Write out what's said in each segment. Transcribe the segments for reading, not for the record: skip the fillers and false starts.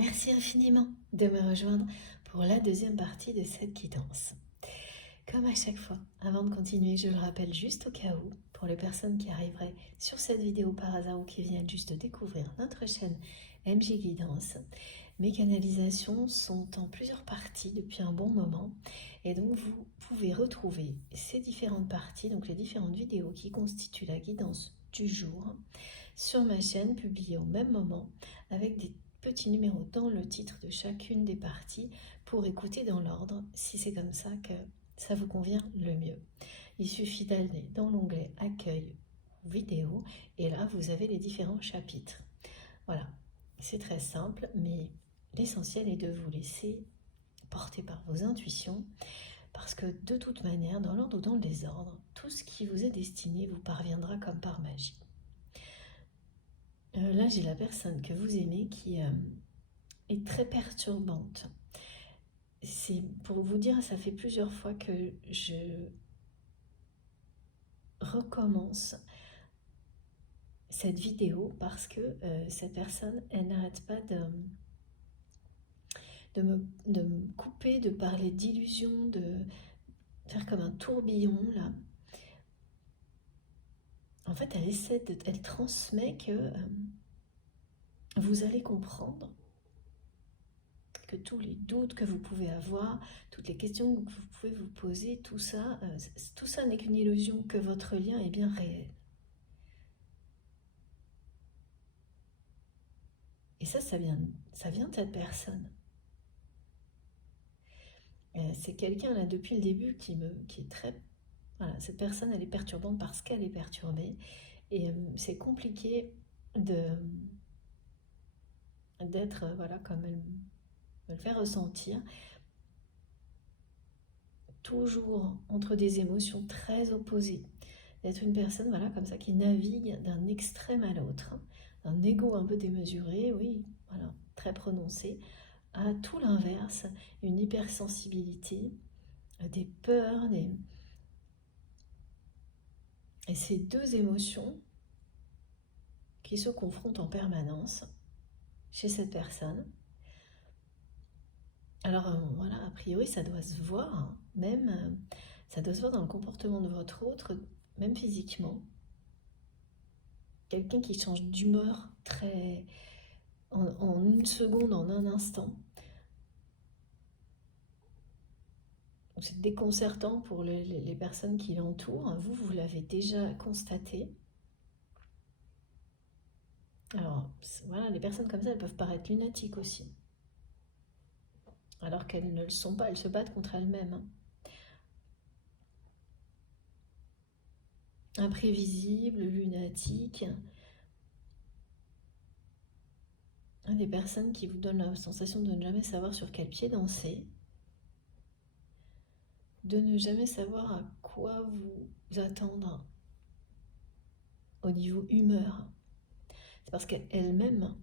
Merci infiniment de me rejoindre pour la deuxième partie de cette guidance. Comme à chaque fois, avant de continuer, je le rappelle juste au cas où, pour les personnes qui arriveraient sur cette vidéo par hasard ou qui viennent juste de découvrir notre chaîne MJ Guidance, mes canalisations sont en plusieurs parties depuis un bon moment et donc vous pouvez retrouver ces différentes parties, donc les différentes vidéos qui constituent la guidance du jour, sur ma chaîne publiée au même moment avec des petits numéros dans le titre de chacune des parties pour écouter dans l'ordre si c'est comme ça que ça vous convient le mieux. Il suffit d'aller dans l'onglet Accueil vidéo et là vous avez les différents chapitres. Voilà, c'est très simple, mais l'essentiel est de vous laisser porter par vos intuitions parce que de toute manière, dans l'ordre ou dans le désordre, tout ce qui vous est destiné vous parviendra comme par magie. Là, j'ai la personne que vous aimez qui est très perturbante. C'est pour vous dire, ça fait plusieurs fois que je recommence cette vidéo parce que cette personne, elle n'arrête pas de me couper, de parler d'illusions, de faire comme un tourbillon là. En fait, elle transmet que vous allez comprendre que tous les doutes que vous pouvez avoir, toutes les questions que vous pouvez vous poser, tout ça n'est qu'une illusion, que votre lien est bien réel. Et ça vient de cette personne. C'est quelqu'un là depuis le début qui est très... Voilà, cette personne, elle est perturbante parce qu'elle est perturbée. Et c'est compliqué d'être, voilà, comme elle me le fait ressentir, toujours entre des émotions très opposées. D'être une personne, voilà, comme ça, qui navigue d'un extrême à l'autre, d'un ego un peu démesuré, oui, voilà, très prononcé, à tout l'inverse, une hypersensibilité, des peurs, et ces deux émotions qui se confrontent en permanence chez cette personne. Alors voilà, a priori ça doit se voir, hein, même ça doit se voir dans le comportement de votre autre, même physiquement. Quelqu'un qui change d'humeur très en une seconde, en un instant. C'est déconcertant pour les personnes qui l'entourent. Vous l'avez déjà constaté. Alors voilà, les personnes comme ça, elles peuvent paraître lunatiques aussi. Alors qu'elles ne le sont pas, elles se battent contre elles-mêmes, hein. Imprévisibles, lunatiques. Des personnes qui vous donnent la sensation de ne jamais savoir sur quel pied danser, de ne jamais savoir à quoi vous attendre au niveau humeur. C'est parce qu'elles-mêmes,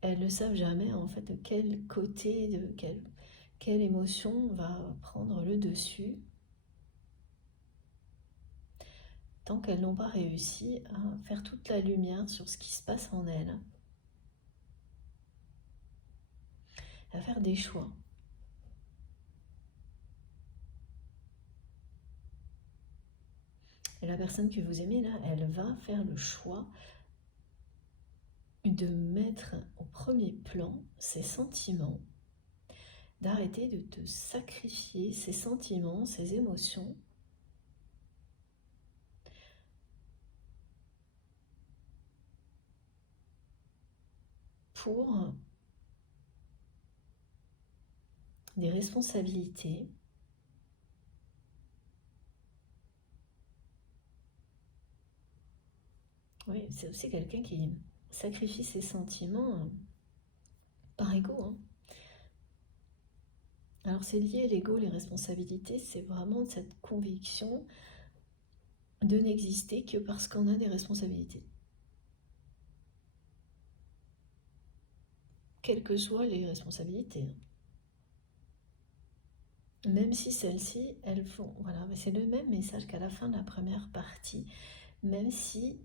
elles ne savent jamais en fait de quel côté, quelle émotion va prendre le dessus, tant qu'elles n'ont pas réussi à faire toute la lumière sur ce qui se passe en elles, à faire des choix. Et la personne que vous aimez là, elle va faire le choix de mettre au premier plan ses sentiments, d'arrêter de te sacrifier ses sentiments, ses émotions, pour des responsabilités Oui, c'est aussi quelqu'un qui sacrifie ses sentiments par ego, hein. Alors c'est lié, l'ego, les responsabilités, c'est vraiment cette conviction de n'exister que parce qu'on a des responsabilités. Quelles que soient les responsabilités, hein. Même si celles-ci, elles font... Voilà, c'est le même message qu'à la fin de la première partie. Même si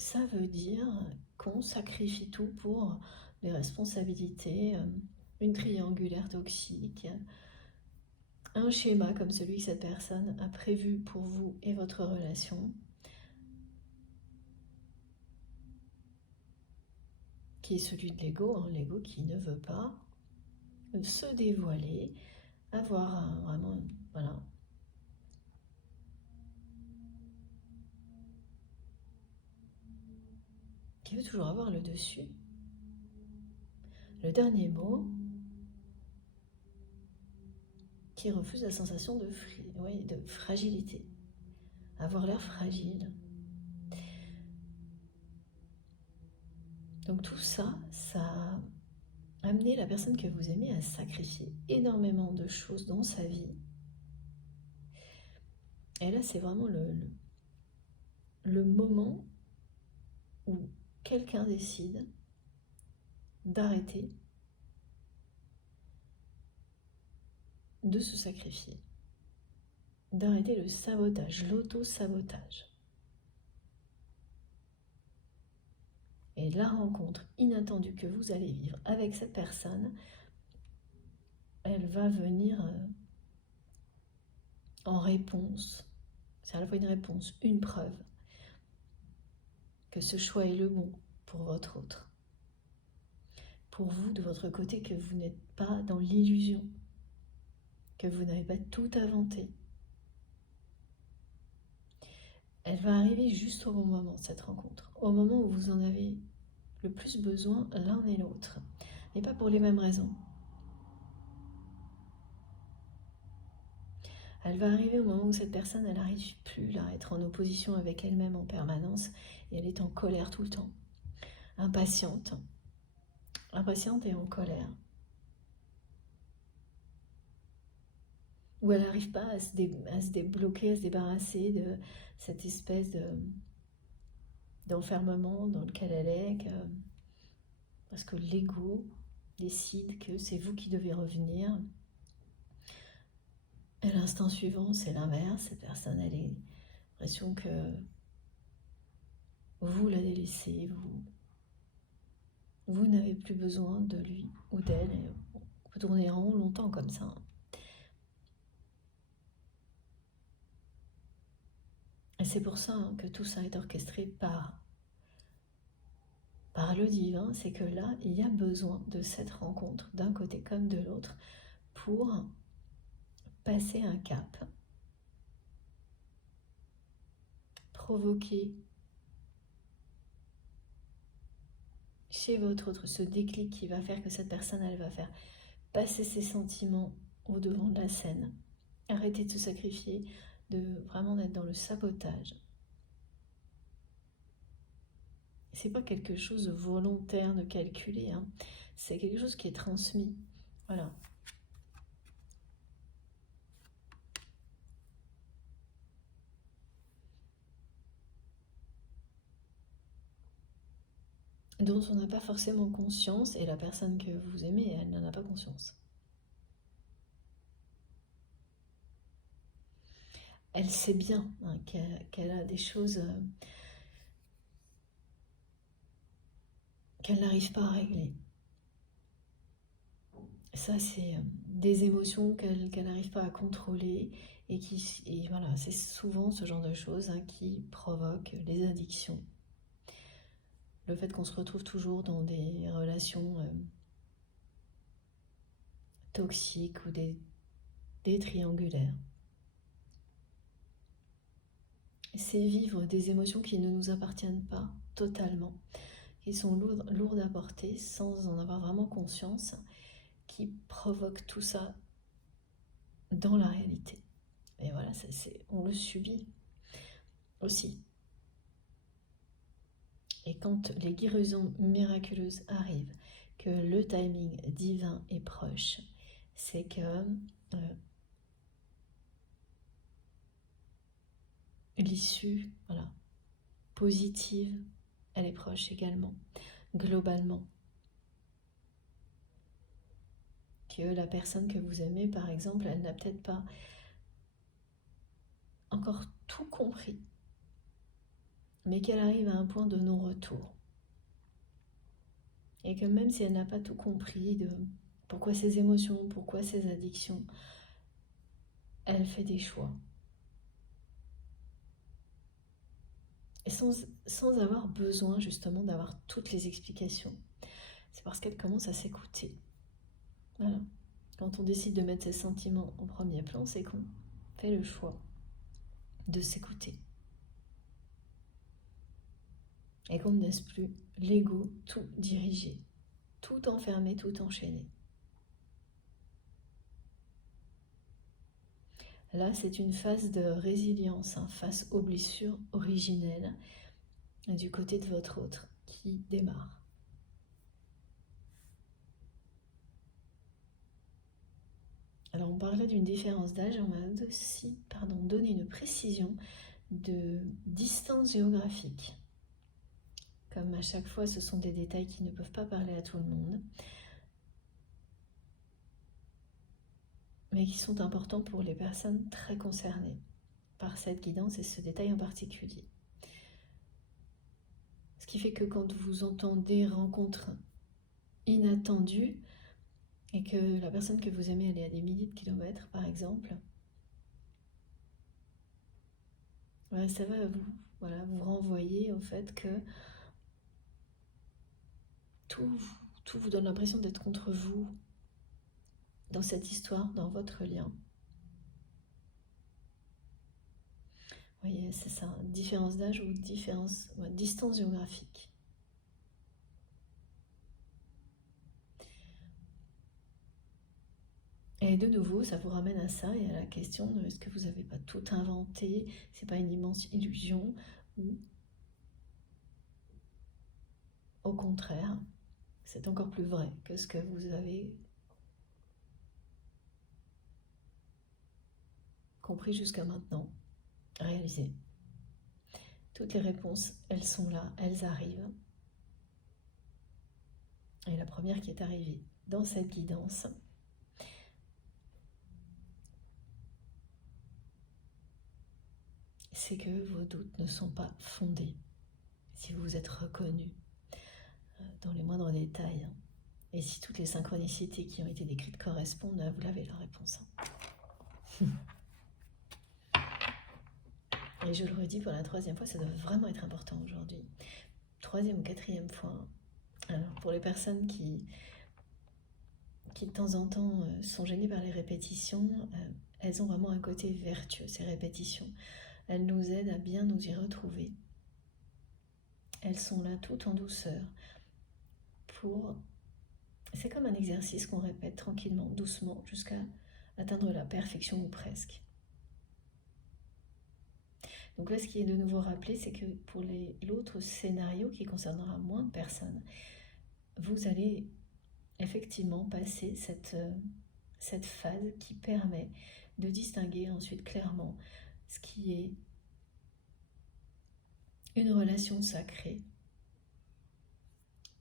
ça veut dire qu'on sacrifie tout pour des responsabilités, une triangulaire toxique, un schéma comme celui que cette personne a prévu pour vous et votre relation, qui est celui de l'ego, l'ego qui ne veut pas se dévoiler, avoir vraiment, voilà, qui veut toujours avoir le dessus. Le dernier mot, qui refuse la sensation de fragilité, avoir l'air fragile. Donc tout ça, ça a amené la personne que vous aimez à sacrifier énormément de choses dans sa vie. Et là, c'est vraiment le moment où quelqu'un décide d'arrêter de se sacrifier, d'arrêter le sabotage, l'auto-sabotage. Et la rencontre inattendue que vous allez vivre avec cette personne, elle va venir en réponse. C'est à la fois une réponse, une preuve que ce choix est le bon pour votre autre. Pour vous, de votre côté, que vous n'êtes pas dans l'illusion, que vous n'avez pas tout inventé. Elle va arriver juste au bon moment, cette rencontre, au moment où vous en avez le plus besoin l'un et l'autre, mais pas pour les mêmes raisons. Elle va arriver au moment où cette personne, elle n'arrive plus à être en opposition avec elle-même en permanence, et elle est en colère tout le temps, impatiente et en colère. Où elle n'arrive pas à se débloquer, à se débarrasser de cette espèce d'enfermement dans lequel elle est, parce que l'ego décide que c'est vous qui devez revenir. Et l'instant suivant, c'est l'inverse. Cette personne, elle a l'impression que vous la délaissez, vous n'avez plus besoin de lui ou d'elle. Et on peut tourner en rond longtemps comme ça. Et c'est pour ça que tout ça est orchestré par le divin. C'est que là, il y a besoin de cette rencontre, d'un côté comme de l'autre, pour passer un cap, provoquer chez votre autre ce déclic qui va faire que cette personne, elle va faire passer ses sentiments au devant de la scène, arrêter de se sacrifier, de vraiment être dans le sabotage. C'est pas quelque chose de volontaire, de calculé, hein. C'est quelque chose qui est transmis. Voilà. Dont on n'a pas forcément conscience, et la personne que vous aimez, elle n'en a pas conscience. Elle sait bien qu'elle a des choses qu'elle n'arrive pas à régler. Ça, c'est des émotions qu'elle n'arrive pas à contrôler, et voilà, c'est souvent ce genre de choses qui provoquent les addictions. Le fait qu'on se retrouve toujours dans des relations toxiques ou des triangulaires. C'est vivre des émotions qui ne nous appartiennent pas totalement, qui sont lourdes à porter sans en avoir vraiment conscience, qui provoquent tout ça dans la réalité. Et voilà, on le subit aussi. Et quand les guérisons miraculeuses arrivent, que le timing divin est proche, c'est que l'issue, voilà, positive, elle est proche également, globalement. Que la personne que vous aimez, par exemple, elle n'a peut-être pas encore tout compris mais qu'elle arrive à un point de non-retour. Et que même si elle n'a pas tout compris de pourquoi ses émotions, pourquoi ses addictions, elle fait des choix. Et sans avoir besoin justement d'avoir toutes les explications. C'est parce qu'elle commence à s'écouter. Voilà. Quand on décide de mettre ses sentiments en premier plan, c'est qu'on fait le choix de s'écouter. Et qu'on ne laisse plus l'ego tout diriger, tout enfermer, tout enchaîner. Là, c'est une phase de résilience, face aux blessures originelles du côté de votre autre qui démarre. Alors, on parlait d'une différence d'âge, on m'a aussi donné une précision de distance géographique. Comme à chaque fois, ce sont des détails qui ne peuvent pas parler à tout le monde, mais qui sont importants pour les personnes très concernées par cette guidance et ce détail en particulier. Ce qui fait que quand vous entendez rencontres inattendues et que la personne que vous aimez elle est à des milliers de kilomètres par exemple, ça va vous renvoyer au fait que tout vous donne l'impression d'être contre vous dans cette histoire, dans votre lien. Vous voyez, c'est ça, différence d'âge ou distance géographique. Et de nouveau, ça vous ramène à ça et à la question de est-ce que vous n'avez pas tout inventé, c'est pas une immense illusion, ou au contraire, c'est encore plus vrai que ce que vous avez compris jusqu'à maintenant, réalisé. Toutes les réponses, elles sont là, elles arrivent. Et la première qui est arrivée dans cette guidance, c'est que vos doutes ne sont pas fondés. Si vous vous êtes reconnu dans les moindres détails, et si toutes les synchronicités qui ont été décrites correspondent, vous l'avez la réponse. Et je le redis pour la troisième fois, ça doit vraiment être important aujourd'hui. Troisième ou quatrième fois. Alors, pour les personnes qui de temps en temps sont gênées par les répétitions, elles ont vraiment un côté vertueux, ces répétitions. Elles nous aident à bien nous y retrouver. Elles sont là tout en douceur pour... C'est comme un exercice qu'on répète tranquillement, doucement, jusqu'à atteindre la perfection ou presque. Donc là, ce qui est de nouveau rappelé, c'est que pour l'autre scénario qui concernera moins de personnes, vous allez effectivement passer cette phase qui permet de distinguer ensuite clairement ce qui est une relation sacrée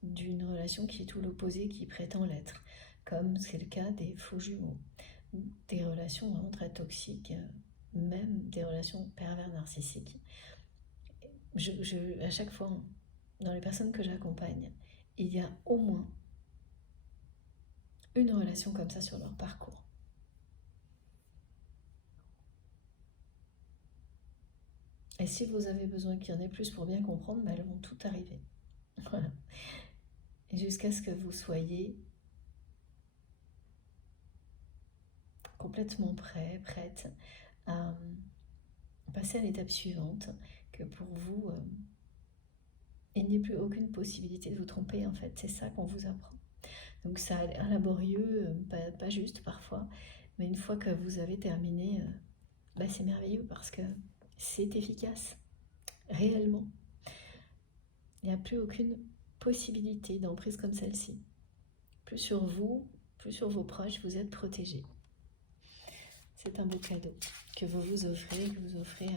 d'une relation qui est tout l'opposé, qui prétend l'être, comme c'est le cas des faux jumeaux, ou des relations vraiment très toxiques, même des relations pervers narcissiques. À chaque fois, dans les personnes que j'accompagne, il y a au moins une relation comme ça sur leur parcours. Et si vous avez besoin qu'il y en ait plus pour bien comprendre, elles vont tout arriver. Voilà. Et jusqu'à ce que vous soyez complètement prête à passer à l'étape suivante, que pour vous, il n'y ait plus aucune possibilité de vous tromper, en fait. C'est ça qu'on vous apprend. Donc ça a l'air laborieux, pas juste parfois, mais une fois que vous avez terminé, c'est merveilleux parce que c'est efficace, réellement. Il n'y a plus aucune possibilité d'emprise comme celle-ci. Plus sur vous, plus sur vos proches, vous êtes protégés. C'est un beau cadeau que vous vous offrez,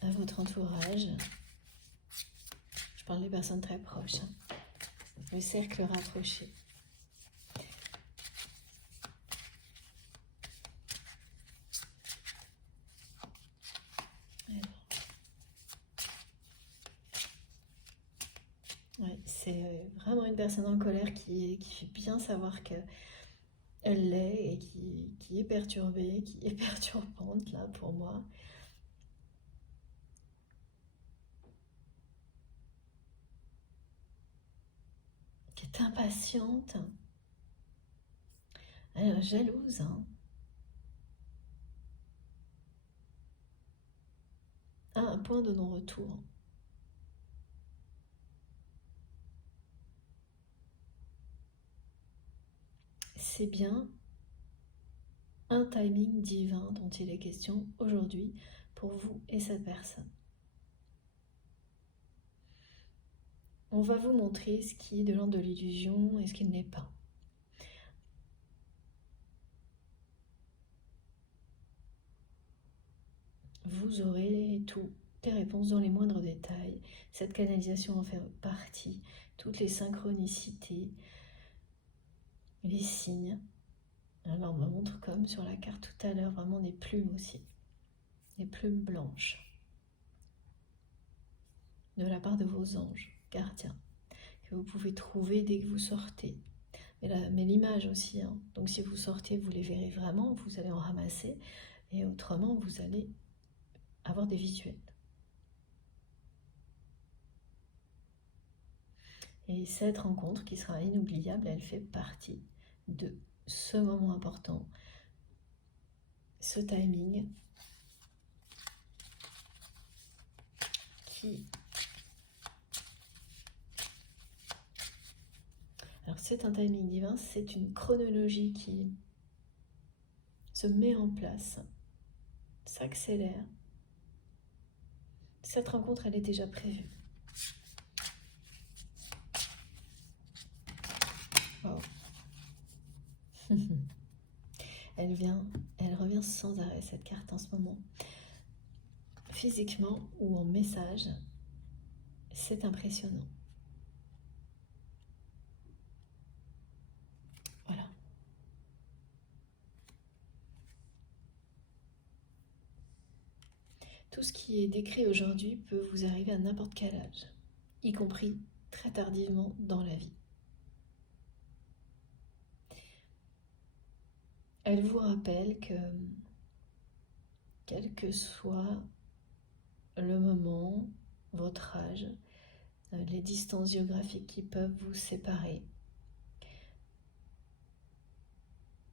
à votre entourage. Je parle des personnes très proches, le cercle rapproché. Alors, Ouais, c'est vraiment une personne en colère qui fait bien savoir qu'elle l'est et qui est perturbée, qui est perturbante là pour moi. Qui est impatiente, jalouse, hein. À un point de non-retour. C'est bien un timing divin dont il est question aujourd'hui pour vous et cette personne. On va vous montrer ce qui est de l'ordre de l'illusion et ce qui ne l'est pas. Vous aurez toutes les réponses dans les moindres détails. Cette canalisation en fait partie. Toutes les synchronicités, les signes. Alors on me montre comme sur la carte tout à l'heure, vraiment des plumes aussi. Des plumes blanches. De la part de vos anges gardiens. Que vous pouvez trouver dès que vous sortez. Mais l'image aussi. Hein. Donc si vous sortez, vous les verrez vraiment, vous allez en ramasser. Et autrement, vous allez avoir des visuels. Et cette rencontre qui sera inoubliable, elle fait partie de ce moment important, ce timing qui... Alors c'est un timing divin, c'est une chronologie qui se met en place, s'accélère. Cette rencontre, elle est déjà prévue. Wow. Elle revient sans arrêt cette carte en ce moment. Physiquement ou en message, c'est impressionnant. Voilà. Tout ce qui est décrit aujourd'hui peut vous arriver à n'importe quel âge, y compris très tardivement dans la vie. Elle vous rappelle que, quel que soit le moment, votre âge, les distances géographiques qui peuvent vous séparer,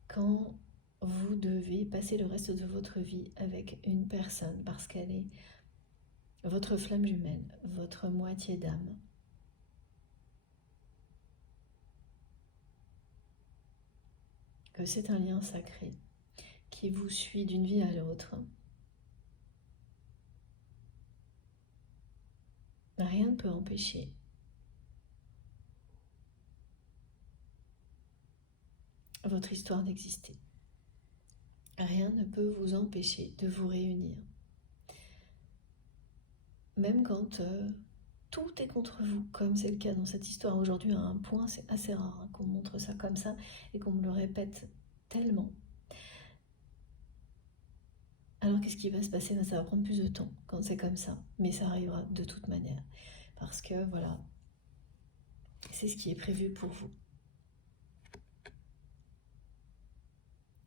quand vous devez passer le reste de votre vie avec une personne parce qu'elle est votre flamme jumelle, votre moitié d'âme, que c'est un lien sacré qui vous suit d'une vie à l'autre. Rien ne peut empêcher votre histoire d'exister. Rien ne peut vous empêcher de vous réunir. Même quand tout est contre vous, comme c'est le cas dans cette histoire aujourd'hui à un point, c'est assez rare hein, qu'on montre ça comme ça et qu'on me le répète tellement. Alors qu'est-ce qui va se passer? Ça va prendre plus de temps quand c'est comme ça, mais ça arrivera de toute manière. Parce que voilà, c'est ce qui est prévu pour vous.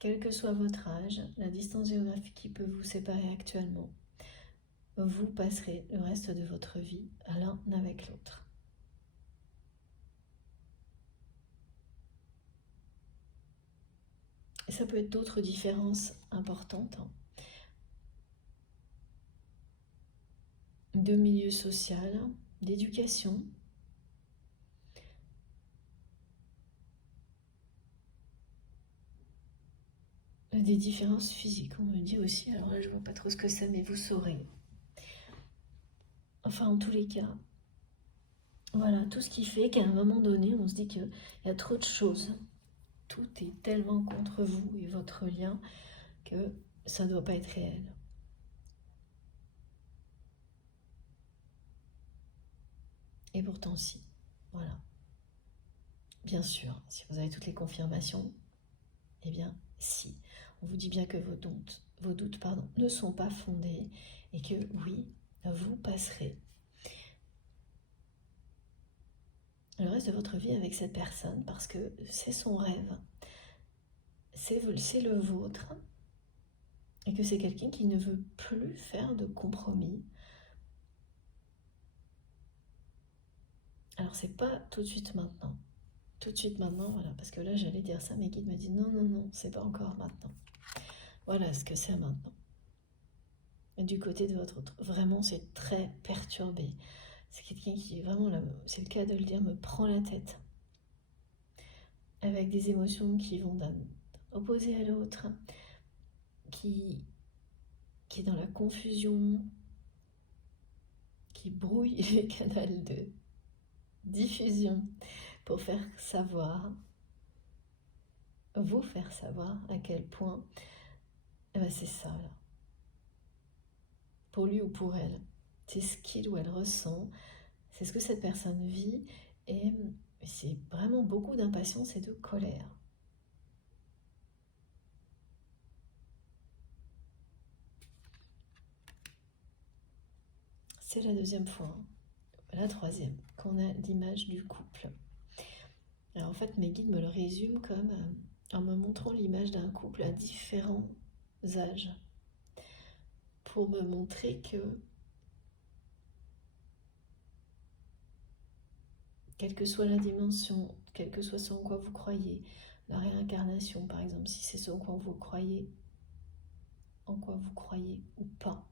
Quel que soit votre âge, la distance géographique qui peut vous séparer actuellement, vous passerez le reste de votre vie l'un avec l'autre. Et ça peut être d'autres différences importantes, hein, de milieu social, d'éducation, des différences physiques, on me dit aussi. Alors là, je vois pas trop ce que c'est, mais vous saurez. Enfin, en tous les cas, voilà, tout ce qui fait qu'à un moment donné, on se dit qu'il y a trop de choses. Tout est tellement contre vous et votre lien que ça ne doit pas être réel. Et pourtant, si. Voilà. Bien sûr, si vous avez toutes les confirmations, eh bien, si. On vous dit bien que vos doutes ne sont pas fondés et que oui, vous passerez le reste de votre vie avec cette personne parce que c'est son rêve, c'est le vôtre, et que c'est quelqu'un qui ne veut plus faire de compromis. Alors c'est pas tout de suite maintenant. Tout de suite maintenant, voilà, parce que là j'allais dire ça, mes guides me disent non, non, non, c'est pas encore maintenant. Voilà ce que c'est maintenant. Et du côté de votre autre, vraiment c'est très perturbé. C'est quelqu'un qui vraiment, là, c'est le cas de le dire, me prend la tête. Avec des émotions qui vont d'un opposé à l'autre, qui est dans la confusion, qui brouille les canaux de diffusion pour faire savoir, vous faire savoir à quel point c'est ça là. Pour lui ou pour elle. C'est ce qu'il ou elle ressent, c'est ce que cette personne vit, et c'est vraiment beaucoup d'impatience et de colère. C'est la deuxième fois. La troisième, qu'on a l'image du couple. Alors en fait, mes guides me le résument comme en me montrant l'image d'un couple à différents âges, pour me montrer que quelle que soit la dimension, quel que soit ce en quoi vous croyez, la réincarnation par exemple, si c'est ce en quoi vous croyez ou pas,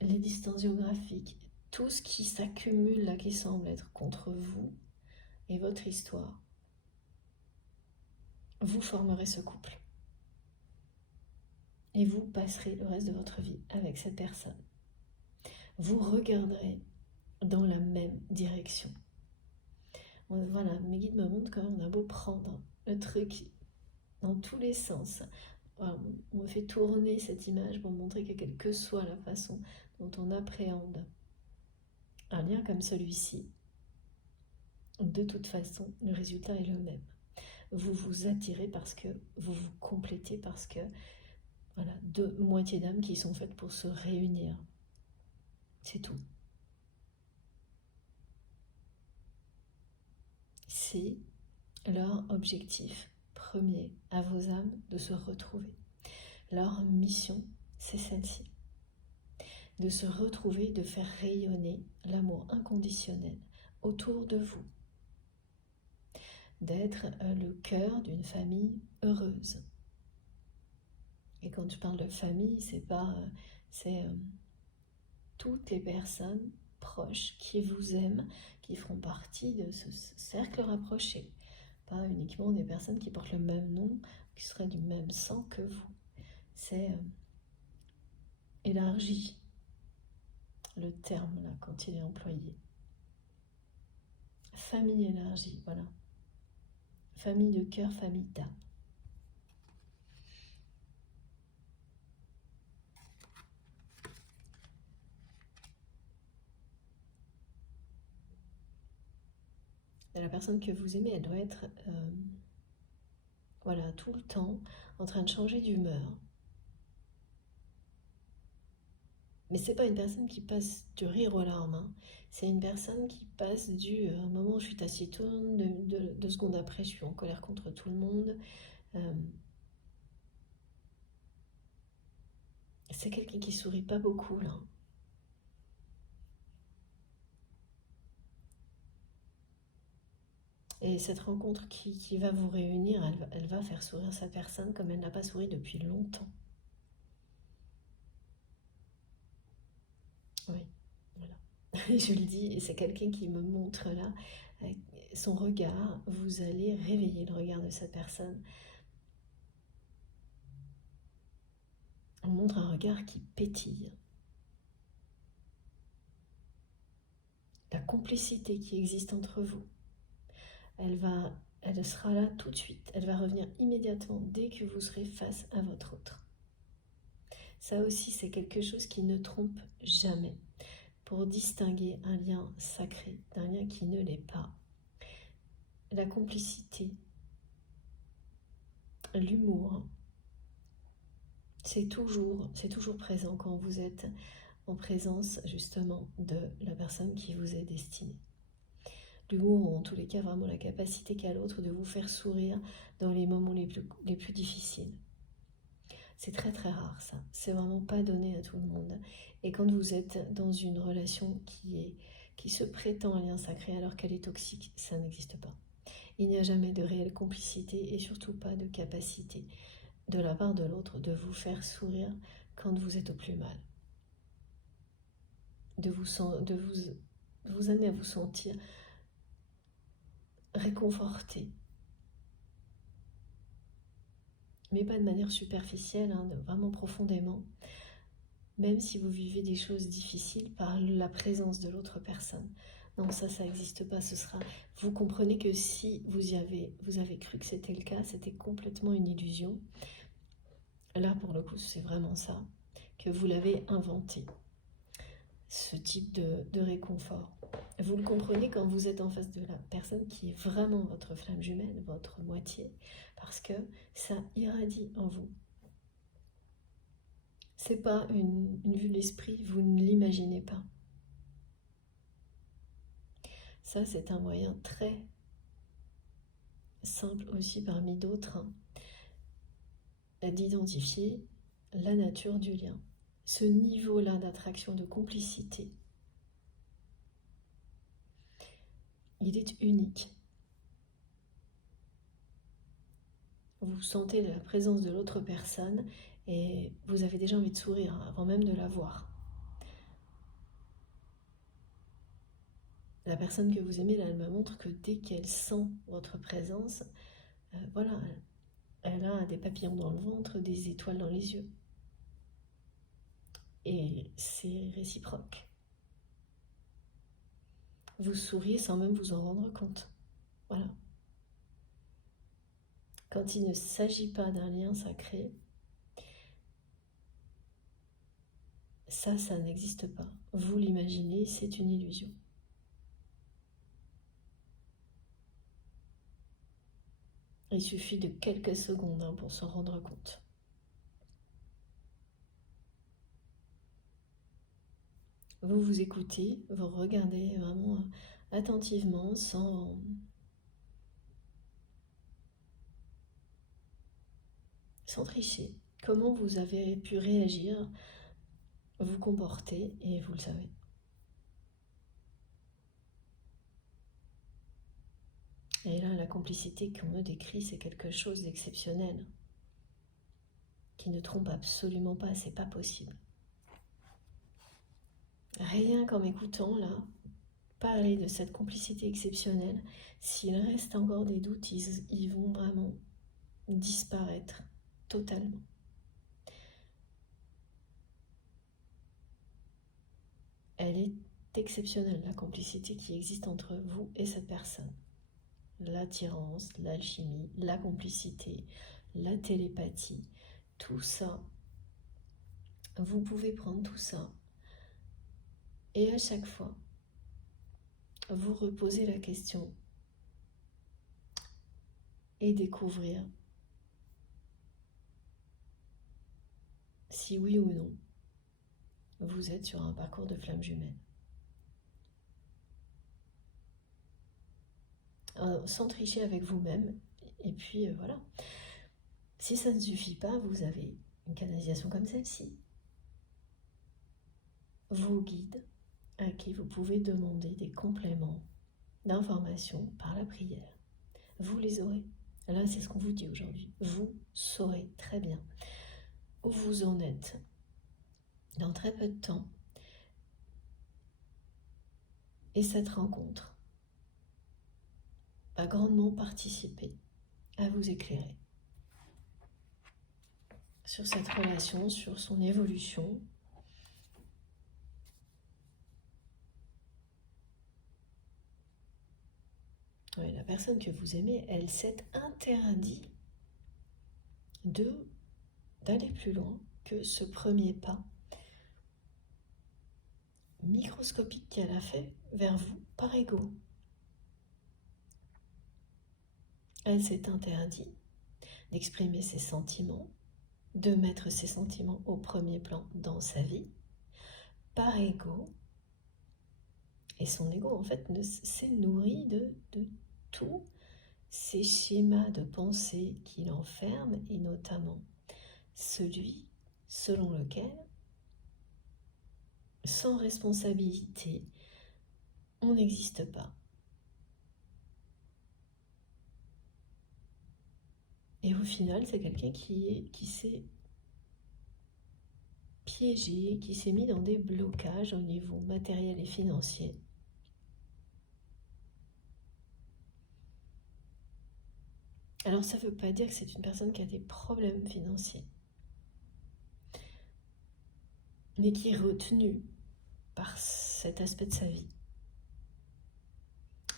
les distances géographiques, tout ce qui s'accumule là, qui semble être contre vous et votre histoire, vous formerez ce couple. Et vous passerez le reste de votre vie avec cette personne. Vous regarderez dans la même direction. Voilà, mes guides me montrent qu'on a beau prendre le truc dans tous les sens. Voilà, on me fait tourner cette image pour montrer que quelle que soit la façon dont on appréhende un lien comme celui-ci, de toute façon, le résultat est le même. Vous vous attirez parce que vous vous complétez, parce que voilà, deux moitiés d'âme qui sont faites pour se réunir. C'est tout. C'est leur objectif premier à vos âmes de se retrouver. Leur mission, c'est celle-ci. De se retrouver, de faire rayonner l'amour inconditionnel autour de vous. D'être le cœur d'une famille heureuse. Et quand je parle de famille, c'est toutes les personnes proches qui vous aiment, qui feront partie de ce cercle rapproché. Pas uniquement des personnes qui portent le même nom, qui seraient du même sang que vous. C'est élargi, le terme là, quand il est employé. Famille élargie, voilà. Famille de cœur, famille d'âme. La personne que vous aimez, elle doit être voilà, tout le temps en train de changer d'humeur. Mais c'est pas une personne qui passe du rire aux larmes, hein. C'est une personne qui passe du moment où je suis taciturne, 2 secondes après je suis en colère contre tout le monde. C'est quelqu'un qui sourit pas beaucoup là. Et cette rencontre qui va vous réunir, elle va faire sourire cette personne comme elle n'a pas souri depuis longtemps. Oui, voilà. Je le dis, et c'est quelqu'un qui me montre là, son regard, vous allez réveiller le regard de cette personne. On montre un regard qui pétille. La complicité qui existe entre vous, elle sera là tout de suite. Elle va revenir immédiatement dès que vous serez face à votre autre. Ça aussi, c'est quelque chose qui ne trompe jamais. Pour distinguer un lien sacré d'un lien qui ne l'est pas. La complicité, l'humour, c'est toujours présent quand vous êtes en présence justement de la personne qui vous est destinée. L'humour, ou en tous les cas vraiment la capacité qu'a l'autre de vous faire sourire dans les moments les plus difficiles. C'est très très rare ça, c'est vraiment pas donné à tout le monde. Et quand vous êtes dans une relation qui se prétend un lien sacré alors qu'elle est toxique, ça n'existe pas. Il n'y a jamais de réelle complicité et surtout pas de capacité de la part de l'autre de vous faire sourire quand vous êtes au plus mal. De vous amener à vous sentir réconforté. Mais pas de manière superficielle, hein, vraiment profondément. Même si vous vivez des choses difficiles par la présence de l'autre personne. Non, ça n'existe pas. Vous comprenez que si vous avez cru que c'était le cas, c'était complètement une illusion. Là, pour le coup, c'est vraiment ça, que vous l'avez inventé, ce type de réconfort. Vous le comprenez quand vous êtes en face de la personne qui est vraiment votre flamme jumelle, votre moitié, parce que ça irradie en vous. C'est pas une vue de l'esprit, vous ne l'imaginez pas. Ça, c'est un moyen très simple aussi parmi d'autres, hein, d'identifier la nature du lien. Ce niveau-là d'attraction, de complicité, il est unique. Vous sentez la présence de l'autre personne et vous avez déjà envie de sourire avant même de la voir. La personne que vous aimez, là, elle me montre que dès qu'elle sent votre présence, voilà, elle a des papillons dans le ventre, des étoiles dans les yeux. Et c'est réciproque. Vous souriez sans même vous en rendre compte. Voilà. Quand il ne s'agit pas d'un lien sacré, ça n'existe pas. Vous l'imaginez, c'est une illusion. Il suffit de quelques secondes, hein, pour s'en rendre compte. Vous vous écoutez, vous regardez vraiment attentivement, sans tricher. Comment vous avez pu réagir, vous comporter, et vous le savez. Et là, la complicité qu'on me décrit, c'est quelque chose d'exceptionnel, qui ne trompe absolument pas, c'est pas possible. Rien qu'en m'écoutant là, parler de cette complicité exceptionnelle, s'il reste encore des doutes, ils vont vraiment disparaître totalement. Elle est exceptionnelle, la complicité qui existe entre vous et cette personne. L'attirance, l'alchimie, la complicité, la télépathie, tout ça. Vous pouvez prendre tout ça et à chaque fois, vous reposez la question et découvrir si oui ou non vous êtes sur un parcours de flamme jumelle. Sans tricher avec vous-même. Et puis voilà. Si ça ne suffit pas, vous avez une canalisation comme celle-ci. Vos guides à qui vous pouvez demander des compléments d'informations par la prière. Vous les aurez. Là, c'est ce qu'on vous dit aujourd'hui. Vous saurez très bien où vous en êtes dans très peu de temps. Et cette rencontre va grandement participer à vous éclairer sur cette relation, sur son évolution. Oui, la personne que vous aimez, elle s'est interdit d'aller plus loin que ce premier pas microscopique qu'elle a fait vers vous par ego. Elle s'est interdit d'exprimer ses sentiments, de mettre ses sentiments au premier plan dans sa vie, par ego. Et son ego, en fait, s'est nourri de tous ces schémas de pensée qu'il enferme, et notamment celui selon lequel, sans responsabilité, on n'existe pas. Et au final, c'est quelqu'un qui s'est piégé, qui s'est mis dans des blocages au niveau matériel et financier. Alors ça ne veut pas dire que c'est une personne qui a des problèmes financiers, mais qui est retenue par cet aspect de sa vie.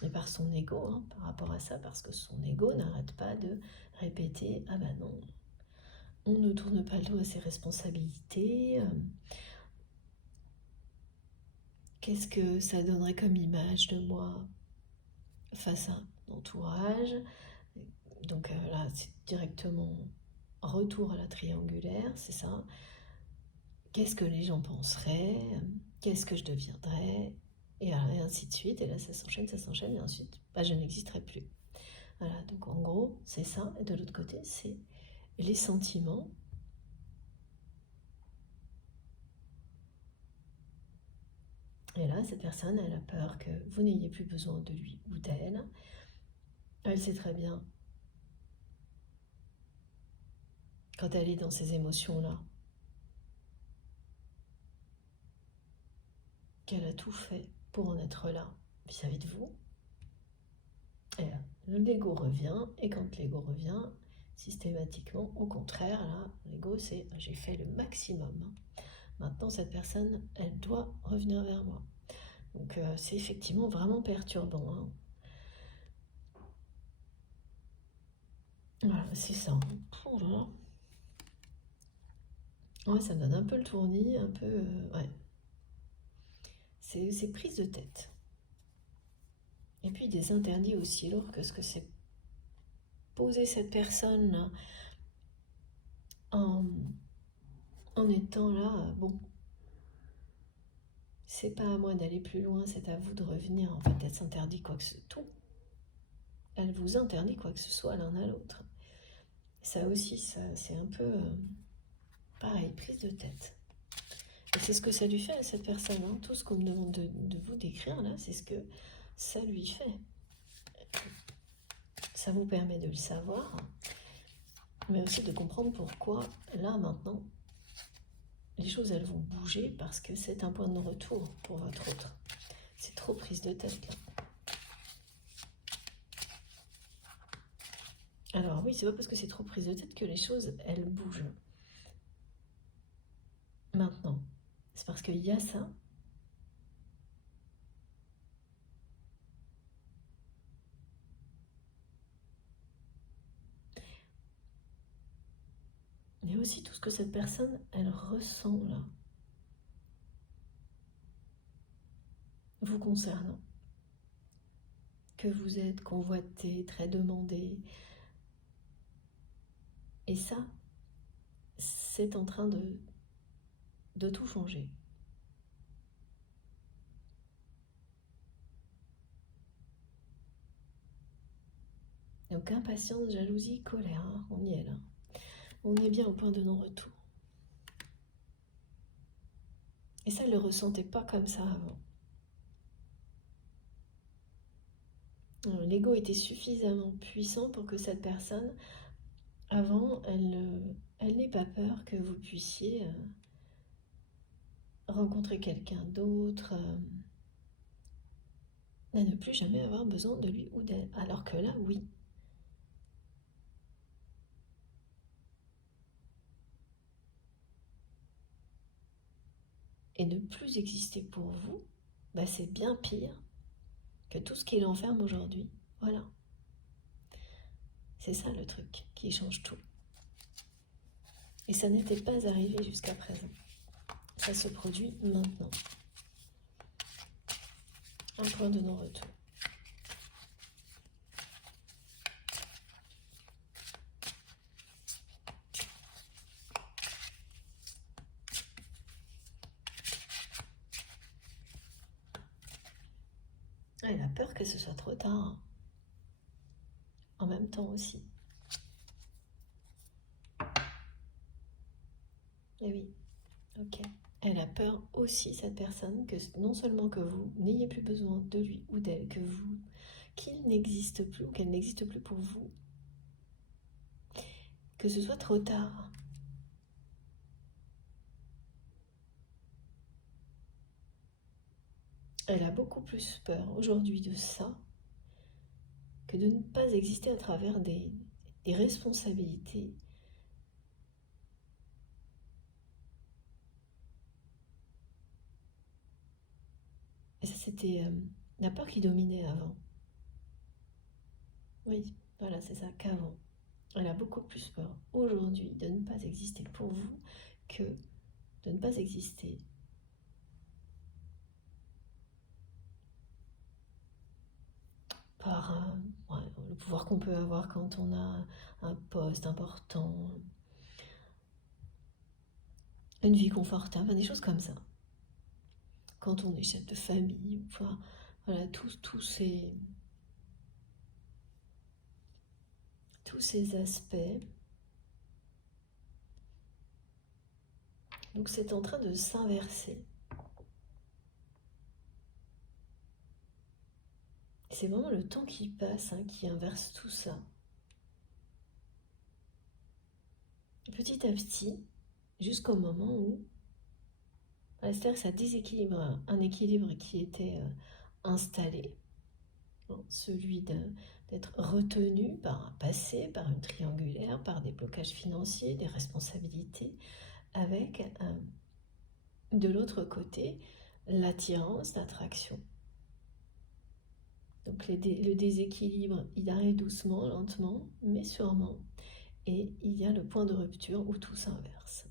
Et par son ego, par rapport à ça, parce que son ego n'arrête pas de répéter « Ah ben non, on ne tourne pas le dos à ses responsabilités. Qu'est-ce que ça donnerait comme image de moi face à l'entourage ?» Donc là, c'est directement retour à la triangulaire, c'est ça. Qu'est-ce que les gens penseraient? Qu'est-ce que je deviendrais? Et ainsi de suite. Et là, ça s'enchaîne, et ensuite, je n'existerai plus. Voilà, donc en gros, c'est ça. Et de l'autre côté, c'est les sentiments. Et là, cette personne, elle a peur que vous n'ayez plus besoin de lui ou d'elle. Elle sait très bien, quand elle est dans ces émotions-là, qu'elle a tout fait pour en être là vis-à-vis de vous. Et l'ego revient, et quand l'ego revient, systématiquement, au contraire, là, l'ego, c'est « j'ai fait le maximum. Maintenant, cette personne, elle doit revenir vers moi. » Donc, c'est effectivement vraiment perturbant. Voilà, c'est ça. Ouais, ça me donne un peu le tournis, un peu... ouais. C'est prise de tête. Et puis des interdits aussi lourds que ce que c'est poser cette personne-là en étant là, bon, c'est pas à moi d'aller plus loin, c'est à vous de revenir. En fait, elle s'interdit quoi que ce soit. Tout. Elle vous interdit quoi que ce soit l'un à l'autre. Ça aussi, ça, c'est un peu pareil, prise de tête. Et c'est ce que ça lui fait à cette personne. Tout ce qu'on me demande de vous décrire là, c'est ce que ça lui fait. Ça vous permet de le savoir, mais aussi de comprendre pourquoi, là, maintenant, les choses, elles vont bouger parce que c'est un point de retour pour votre autre. C'est trop prise de tête, là. Alors oui, c'est pas parce que c'est trop prise de tête que les choses, elles bougent. Maintenant, c'est parce qu'il y a ça. Mais aussi tout ce que cette personne, elle ressent là, vous concernant. Que vous êtes convoité, très demandé. Et ça, c'est en train de tout changer. Donc impatience, jalousie, colère, on y est là. On est bien au point de non-retour. Et ça, elle ne le ressentait pas comme ça avant. L'ego était suffisamment puissant pour que cette personne, avant, elle n'ait pas peur que vous puissiez rencontrer quelqu'un d'autre, à ne plus jamais avoir besoin de lui ou d'elle. Alors que là, oui. Et ne plus exister pour vous, c'est bien pire que tout ce qui l'enferme aujourd'hui. Voilà. C'est ça le truc qui change tout. Et ça n'était pas arrivé jusqu'à présent. Ça se produit maintenant. Un point de non-retour. Elle a peur que ce soit trop tard. En même temps aussi. Et oui, ok. Elle a peur aussi, cette personne, que non seulement que vous n'ayez plus besoin de lui ou d'elle, qu'il n'existe plus ou qu'elle n'existe plus pour vous, que ce soit trop tard. Elle a beaucoup plus peur aujourd'hui de ça que de ne pas exister à travers des responsabilités. Et ça, c'était la peur qui dominait avant. Oui, voilà, c'est ça, qu'avant. Elle a beaucoup plus peur aujourd'hui de ne pas exister pour vous que de ne pas exister par le pouvoir qu'on peut avoir quand on a un poste important, une vie confortable, des choses comme ça. Quand on est chef de famille, enfin, voilà, tous ces aspects. Donc c'est en train de s'inverser. C'est vraiment le temps qui passe qui inverse tout ça. Petit à petit, jusqu'au moment où, c'est-à-dire que ça déséquilibre un équilibre qui était installé, celui d'être retenu par un passé, par une triangulaire, par des blocages financiers, des responsabilités, avec de l'autre côté l'attirance, l'attraction. Donc le déséquilibre, il arrive doucement, lentement, mais sûrement. Et il y a le point de rupture où tout s'inverse.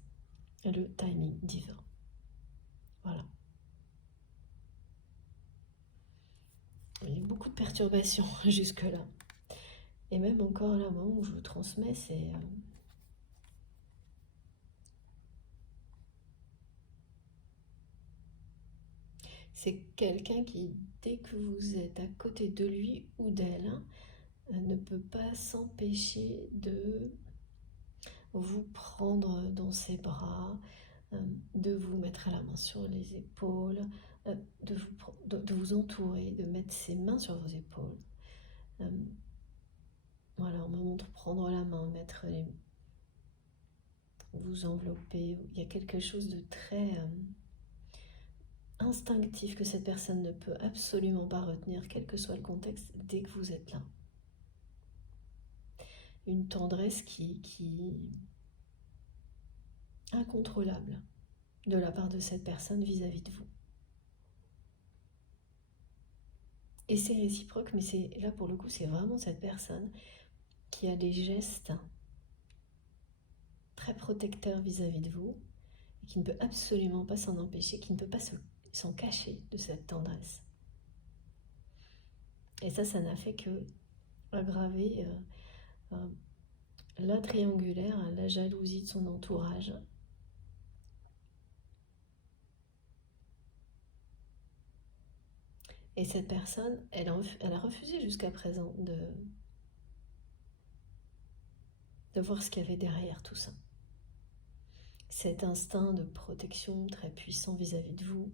Le timing divin. Voilà. Il y a eu beaucoup de perturbations jusque-là. Et même encore là, au moment où je vous transmets, c'est quelqu'un qui, dès que vous êtes à côté de lui ou d'elle, ne peut pas s'empêcher de vous prendre dans ses bras, de vous mettre la main sur les épaules, de vous entourer, de mettre ses mains sur vos épaules. Voilà, on me montre prendre la main, vous envelopper. Il y a quelque chose de très instinctif que cette personne ne peut absolument pas retenir, quel que soit le contexte, dès que vous êtes là. Une tendresse qui incontrôlable de la part de cette personne vis-à-vis de vous. Et c'est réciproque, mais là pour le coup, c'est vraiment cette personne qui a des gestes très protecteurs vis-à-vis de vous et qui ne peut absolument pas s'en empêcher, qui ne peut pas s'en cacher de cette tendresse. Et ça n'a fait que aggraver la triangulaire, la jalousie de son entourage. Et cette personne, elle a refusé jusqu'à présent de voir ce qu'il y avait derrière tout ça. Cet instinct de protection très puissant vis-à-vis de vous.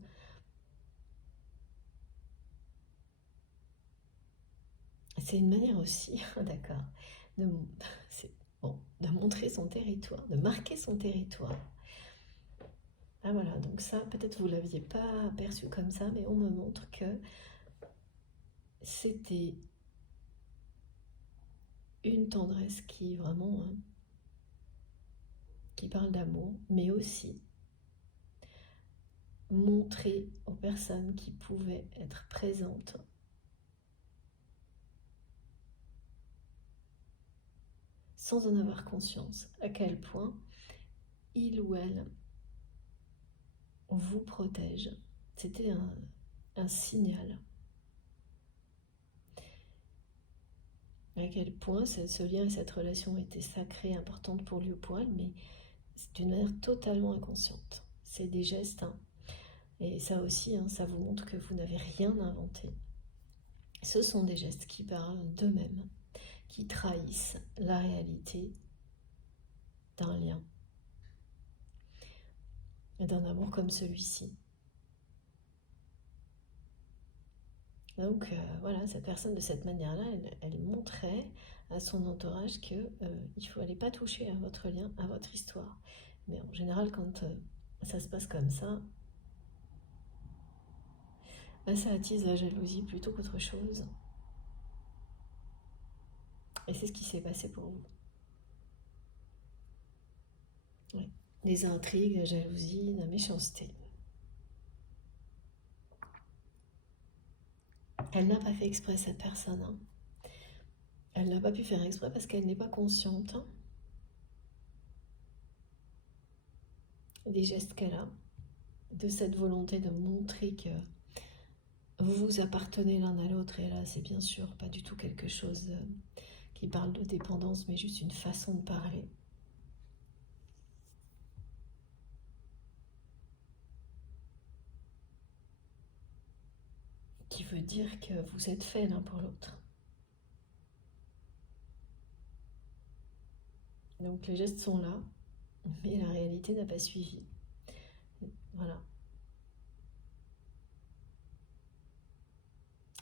C'est une manière aussi, d'accord, de montrer son territoire, de marquer son territoire. Ah voilà, donc ça, peut-être vous ne l'aviez pas perçu comme ça, mais on me montre que c'était une tendresse qui vraiment, qui parle d'amour, mais aussi montrer aux personnes qui pouvaient être présentes sans en avoir conscience à quel point il ou elle vous protège. C'était un signal. À quel point ce lien et cette relation étaient sacrés, importantes pour lui ou pour elle, mais d'une manière totalement inconsciente. C'est des gestes, et ça aussi, ça vous montre que vous n'avez rien inventé. Ce sont des gestes qui parlent d'eux-mêmes, qui trahissent la réalité d'un lien et d'un amour comme celui-ci. Donc voilà, cette personne de cette manière-là, elle montrait à son entourage qu'il ne fallait pas toucher à votre lien, à votre histoire. Mais en général, quand ça se passe comme ça, ça attise la jalousie plutôt qu'autre chose. Et c'est ce qui s'est passé pour vous. Ouais. Des intrigues, la jalousie, la méchanceté. Elle n'a pas fait exprès, cette personne. Hein. Elle n'a pas pu faire exprès parce qu'elle n'est pas consciente des gestes qu'elle a, de cette volonté de montrer que vous vous appartenez l'un à l'autre. Et là, c'est bien sûr pas du tout quelque chose qui parle de dépendance, mais juste une façon de parler. Qui veut dire que vous êtes faits l'un pour l'autre. Donc les gestes sont là, mais la réalité n'a pas suivi. Voilà.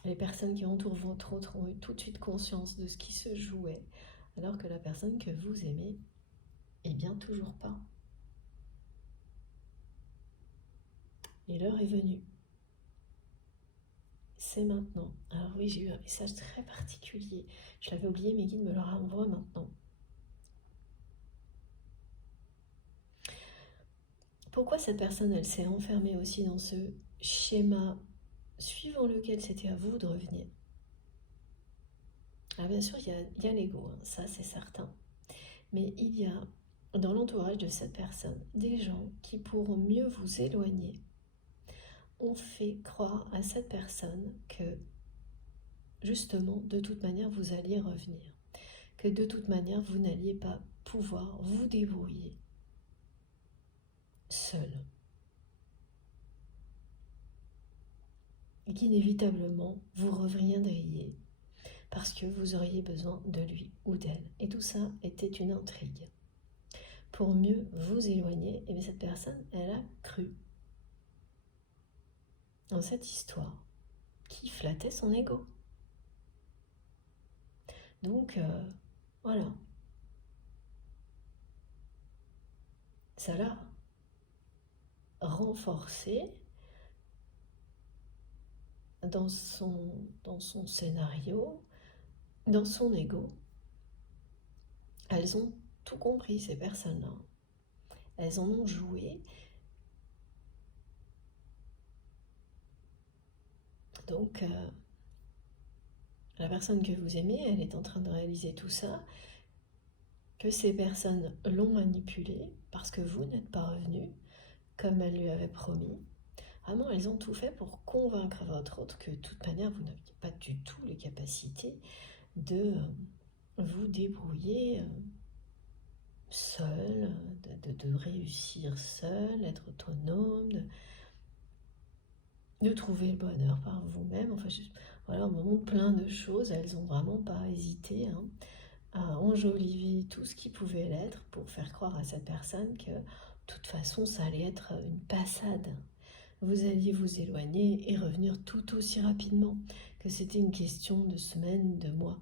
Les personnes qui entourent votre autre ont eu tout de suite conscience de ce qui se jouait, alors que la personne que vous aimez, eh bien toujours pas. Et l'heure est venue. C'est maintenant. Alors oui, j'ai eu un message très particulier. Je l'avais oublié, mes guides me le renvoient maintenant. Pourquoi cette personne, elle s'est enfermée aussi dans ce schéma suivant lequel c'était à vous de revenir? Ah bien sûr, il y a l'ego, hein, ça c'est certain. Mais il y a dans l'entourage de cette personne des gens qui, pour mieux vous éloigner, ont fait croire à cette personne que, justement, de toute manière, vous alliez revenir. Que de toute manière, vous n'alliez pas pouvoir vous débrouiller seul. Et qu'inévitablement, vous reviendriez parce que vous auriez besoin de lui ou d'elle. Et tout ça était une intrigue. Pour mieux vous éloigner, et bien cette personne, elle a cru dans cette histoire qui flattait son ego. Donc, voilà. Ça l'a renforcé dans son scénario, dans son ego. Elles ont tout compris, ces personnes-là. Elles en ont joué. Donc, la personne que vous aimez, elle est en train de réaliser tout ça, que ces personnes l'ont manipulée parce que vous n'êtes pas revenu comme elle lui avait promis. Vraiment, elles ont tout fait pour convaincre votre autre que de toute manière, vous n'aviez pas du tout les capacités de vous débrouiller seul, de réussir seul, d'être autonome, de trouver le bonheur par vous-même. Enfin, voilà, on me montre plein de choses. Elles n'ont vraiment pas hésité à enjoliver tout ce qui pouvait l'être pour faire croire à cette personne que de toute façon, ça allait être une passade. Vous alliez vous éloigner et revenir tout aussi rapidement, que c'était une question de semaines, de mois.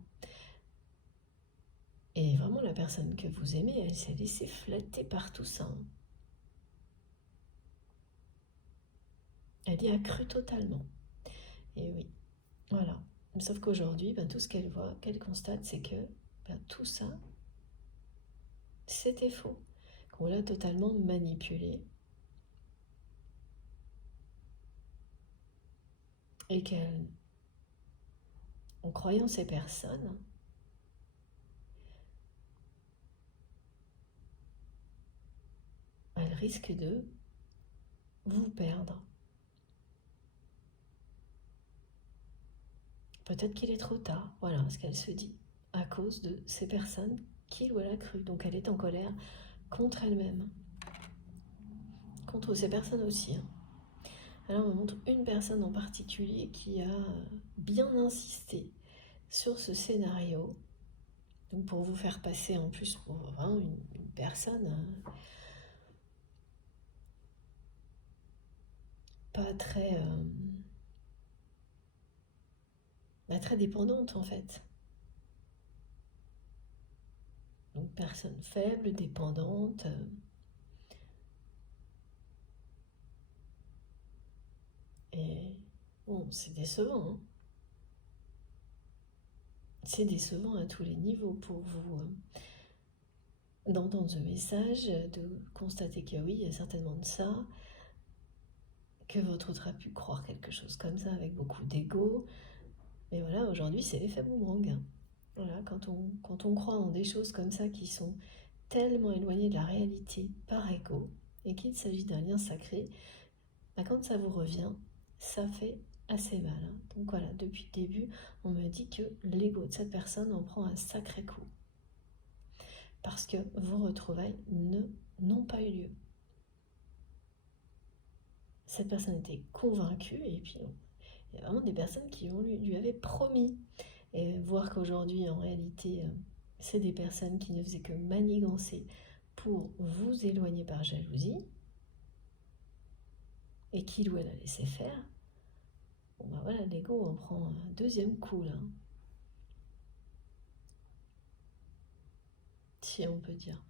Et vraiment, la personne que vous aimez, elle s'est laissée flatter par tout ça. Elle y a cru totalement. Et oui, voilà. Sauf qu'aujourd'hui, tout ce qu'elle voit, qu'elle constate, c'est que tout ça, c'était faux. Qu'on l'a totalement manipulée. Et qu'elle, en croyant ces personnes, elle risque de vous perdre. Peut-être qu'il est trop tard, voilà ce qu'elle se dit, à cause de ces personnes qu'il ou elle a cru. Donc elle est en colère contre elle-même, contre ces personnes aussi. Alors on me montre une personne en particulier qui a bien insisté sur ce scénario. Donc pour vous faire passer en plus pour vraiment une personne pas très, très dépendante en fait. Donc personne faible, dépendante. Et bon, c'est décevant. Hein. C'est décevant à tous les niveaux pour vous d'entendre ce message, de constater que oui, il y a certainement de ça, que votre autre a pu croire quelque chose comme ça avec beaucoup d'ego. Mais voilà, aujourd'hui, c'est l'effet boomerang. Hein. Voilà, quand on croit en des choses comme ça qui sont tellement éloignées de la réalité par ego et qu'il s'agit d'un lien sacré, bah quand ça vous revient, ça fait assez mal. Hein. Donc voilà, depuis le début, on me dit que l'ego de cette personne en prend un sacré coup. Parce que vos retrouvailles n'ont pas eu lieu. Cette personne était convaincue et puis il y a vraiment des personnes qui lui avaient promis. Et voir qu'aujourd'hui, en réalité, c'est des personnes qui ne faisaient que manigancer pour vous éloigner par jalousie et qu'il ou elle a laissé faire. Bon ben voilà, l'ego en prend un deuxième coup là. Si on peut dire.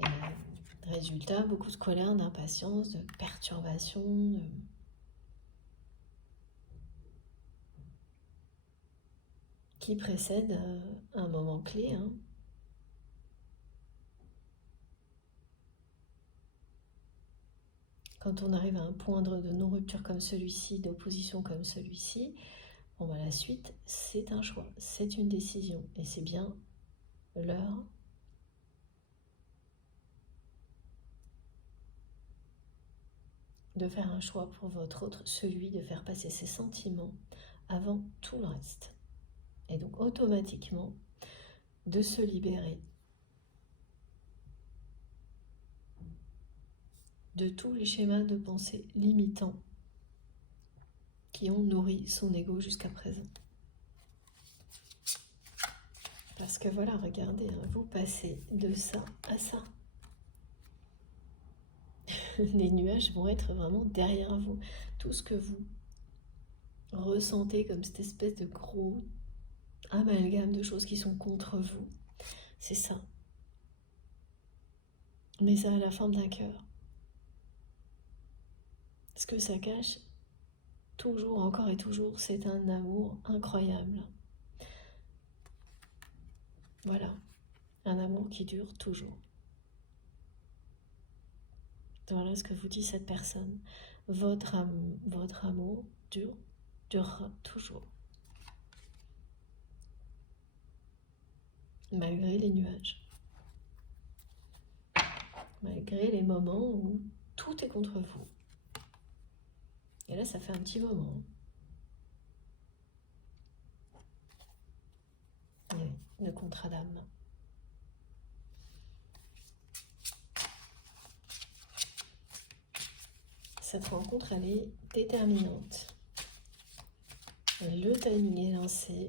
Et résultat, beaucoup de colère, d'impatience, de perturbation, qui précède un moment clé. Hein. Quand on arrive à un point de non-rupture comme celui-ci, d'opposition comme celui-ci, bon ben la suite, c'est un choix, c'est une décision. Et c'est bien l'heure de faire un choix pour votre autre, celui de faire passer ses sentiments avant tout le reste. Et donc automatiquement, de se libérer de tous les schémas de pensée limitants qui ont nourri son ego jusqu'à présent. Parce que voilà, regardez, hein, vous passez de ça à ça. Les nuages vont être vraiment derrière vous. Tout ce que vous ressentez comme cette espèce de gros amalgame de choses qui sont contre vous, c'est ça. Mais ça a la forme d'un cœur. Ce que ça cache, toujours, encore et toujours, c'est un amour incroyable. Voilà, un amour qui dure toujours. Voilà ce que vous dit cette personne. Votre amour durera toujours. Malgré les nuages. Malgré les moments où tout est contre vous. Et là, ça fait un petit moment. Oui, le contrat d'âme. Cette rencontre, elle est déterminante. Le timing est lancé.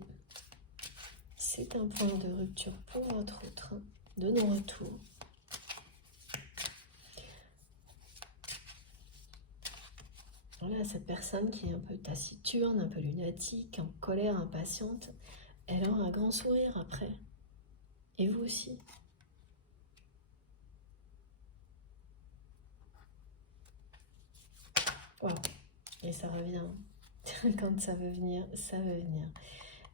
C'est un point de rupture pour votre autre, de non-retour. Voilà, cette personne qui est un peu taciturne, un peu lunatique, en colère, impatiente, elle aura un grand sourire après. Et vous aussi. Wow. Et ça revient. Quand ça veut venir, ça veut venir.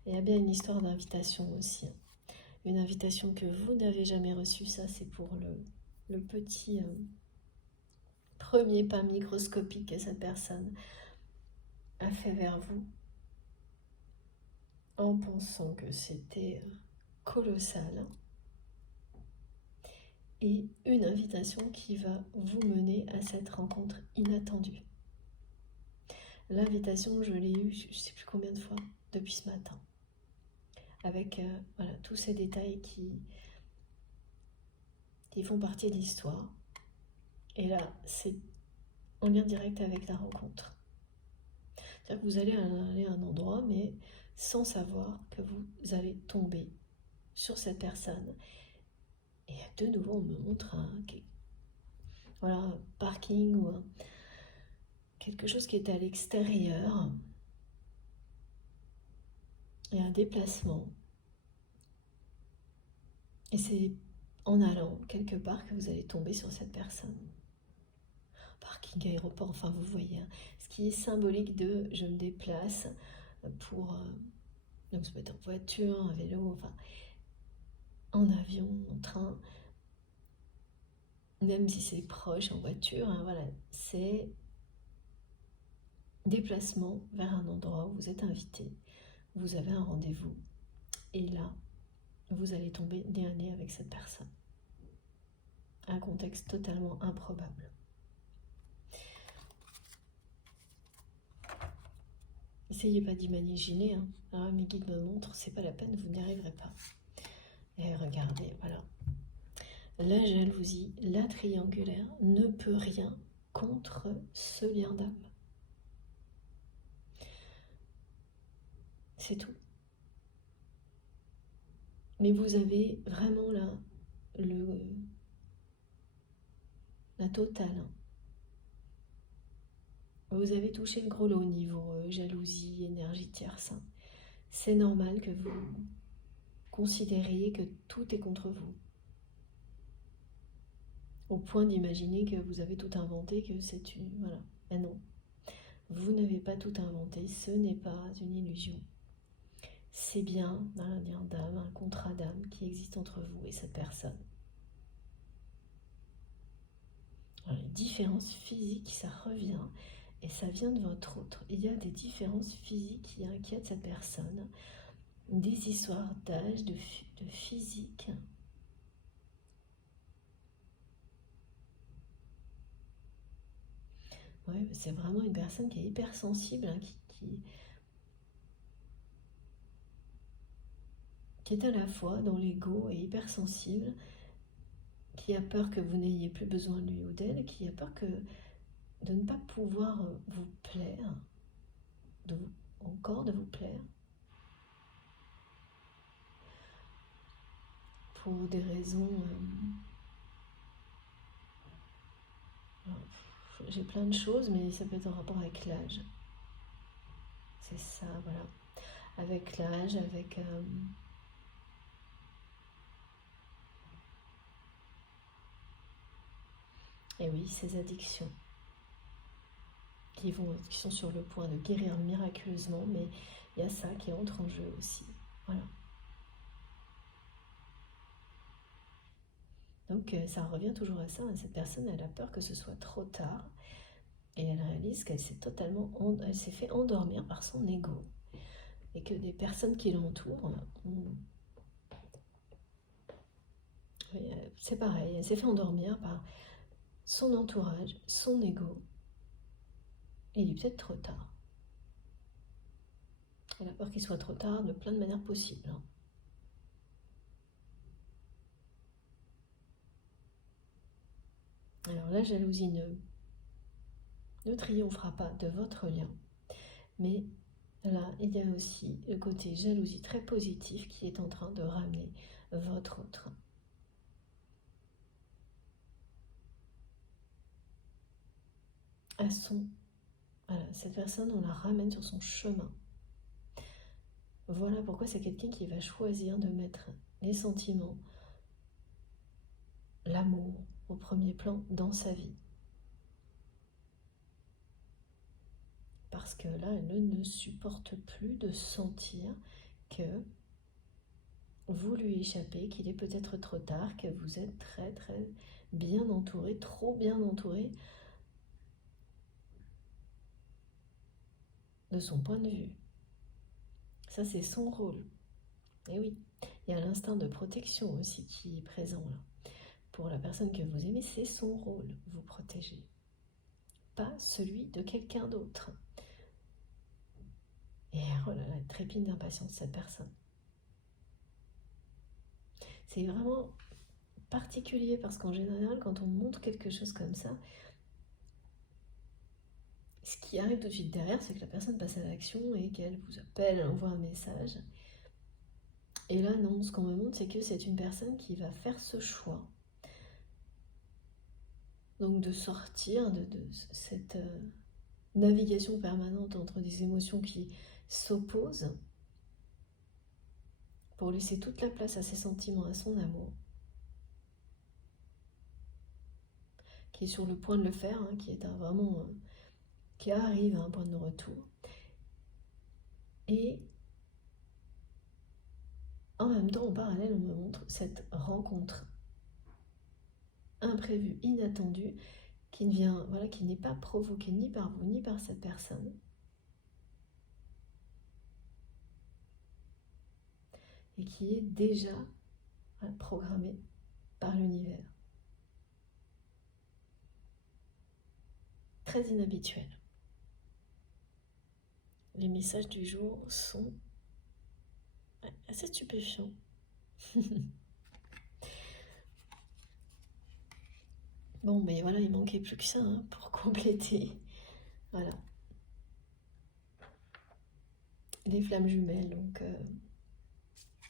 Et il y a bien une histoire d'invitation aussi. Une invitation que vous n'avez jamais reçue, ça c'est pour le petit premier pas microscopique que cette personne a fait vers vous en pensant que c'était colossal. Et une invitation qui va vous mener à cette rencontre inattendue. L'invitation, je l'ai eue, je ne sais plus combien de fois, depuis ce matin. Avec voilà, tous ces détails qui font partie de l'histoire. Et là, c'est en lien direct avec la rencontre. C'est-à-dire que vous allez aller à un endroit, mais sans savoir que vous allez tomber sur cette personne. Et de nouveau, on me montre un parking ou quelque chose qui est à l'extérieur. Et un déplacement. Et c'est en allant quelque part que vous allez tomber sur cette personne. Parking, aéroport, enfin vous voyez. Ce qui est symbolique de je me déplace pour donc se mettre en voiture, en vélo, enfin en avion, en train, même si c'est proche, en voiture, hein, voilà, c'est déplacement vers un endroit où vous êtes invité, vous avez un rendez-vous, et là, vous allez tomber nez à nez avec cette personne. Un contexte totalement improbable. Essayez pas d'imaginer, hein. Ah, mes guides me montrent, c'est pas la peine, vous n'y arriverez pas. Et regardez, voilà. La jalousie, la triangulaire, ne peut rien contre ce lien d'âme. C'est tout. Mais vous avez vraiment là la totale. Hein. Vous avez touché le gros lot au niveau jalousie, énergie tierce. Hein. C'est normal que vous considériez que tout est contre vous. Au point d'imaginer que vous avez tout inventé, que c'est une... Voilà. Mais non. Vous n'avez pas tout inventé, ce n'est pas une illusion. C'est bien un lien d'âme, un contrat d'âme qui existe entre vous et cette personne. Alors, les différences physiques, ça revient et ça vient de votre autre. Il y a des différences physiques qui inquiètent cette personne, des histoires d'âge, de physique. Ouais, c'est vraiment une personne qui est hypersensible, hein, qui est à la fois dans l'ego et hypersensible, qui a peur que vous n'ayez plus besoin de lui ou d'elle, qui a peur de ne pas pouvoir vous plaire, encore de vous plaire, pour des raisons... j'ai plein de choses, mais ça peut être en rapport avec l'âge. C'est ça, voilà. Avec l'âge, avec... et oui, ces addictions qui sont sur le point de guérir miraculeusement, mais il y a ça qui entre en jeu aussi. Voilà. Donc ça revient toujours à ça, hein. Cette personne, elle a peur que ce soit trop tard et elle réalise qu'elle elle s'est fait endormir par son ego et que des personnes qui l'entourent, c'est pareil, elle s'est fait endormir par son entourage, son ego, et il est peut-être trop tard. Elle a peur qu'il soit trop tard de plein de manières possibles. Hein. Alors la jalousie ne triomphera pas de votre lien, mais là il y a aussi le côté jalousie très positif qui est en train de ramener votre autre. Voilà, cette personne, on la ramène sur son chemin. Voilà pourquoi c'est quelqu'un qui va choisir de mettre les sentiments, l'amour au premier plan dans sa vie. Parce que là, elle ne supporte plus de sentir que vous lui échappez, qu'il est peut-être trop tard, que vous êtes très très bien entouré, trop bien entouré de son point de vue. Ça, c'est son rôle. Et oui, il y a l'instinct de protection aussi qui est présent là. Pour la personne que vous aimez, c'est son rôle, vous protéger. Pas celui de quelqu'un d'autre. Et oh là là, elle trépigne d'impatience, cette personne. C'est vraiment particulier parce qu'en général, quand on montre quelque chose comme ça, ce qui arrive tout de suite derrière, c'est que la personne passe à l'action et qu'elle vous appelle, elle envoie un message. Et là, non, ce qu'on me montre, c'est que c'est une personne qui va faire ce choix. Donc de sortir de cette navigation permanente entre des émotions qui s'opposent pour laisser toute la place à ses sentiments, à son amour, qui est sur le point de le faire, hein, qui est vraiment... qui arrive à un point de retour. Et en même temps, en parallèle, on me montre cette rencontre imprévue, inattendue, qui ne vient, voilà, qui n'est pas provoquée ni par vous, ni par cette personne. Et qui est déjà programmée par l'univers. Très inhabituel. Les messages du jour sont assez stupéfiants. Bon, mais voilà, il manquait plus que ça hein, pour compléter. Voilà. Les flammes jumelles, donc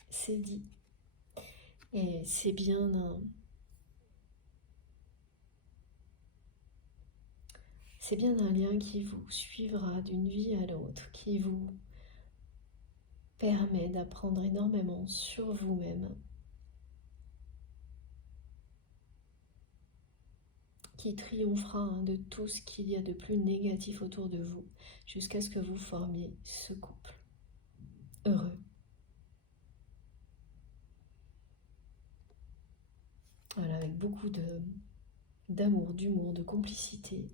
c'est dit. Et c'est bien un lien qui vous suivra d'une vie à l'autre, qui vous permet d'apprendre énormément sur vous-même, qui triomphera de tout ce qu'il y a de plus négatif autour de vous, jusqu'à ce que vous formiez ce couple heureux. Voilà, avec beaucoup d'amour, d'humour, de complicité.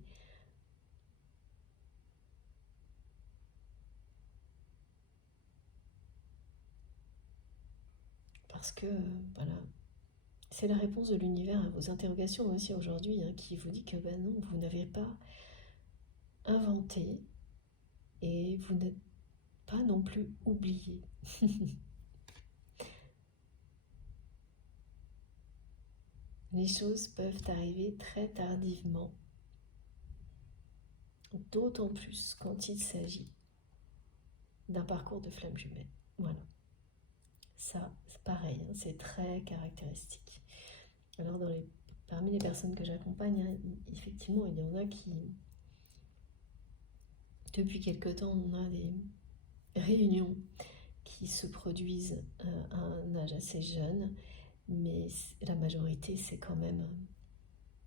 Parce que, voilà, c'est la réponse de l'univers à vos interrogations aussi aujourd'hui, hein, qui vous dit que ben non, vous n'avez pas inventé et vous n'êtes pas non plus oublié. Les choses peuvent arriver très tardivement, d'autant plus quand il s'agit d'un parcours de flamme jumelle. Voilà. Ça, c'est pareil, hein, c'est très caractéristique. Alors, parmi les personnes que j'accompagne, hein, effectivement, il y en a qui, depuis quelque temps, on a des réunions qui se produisent à un âge assez jeune, mais la majorité, c'est quand même...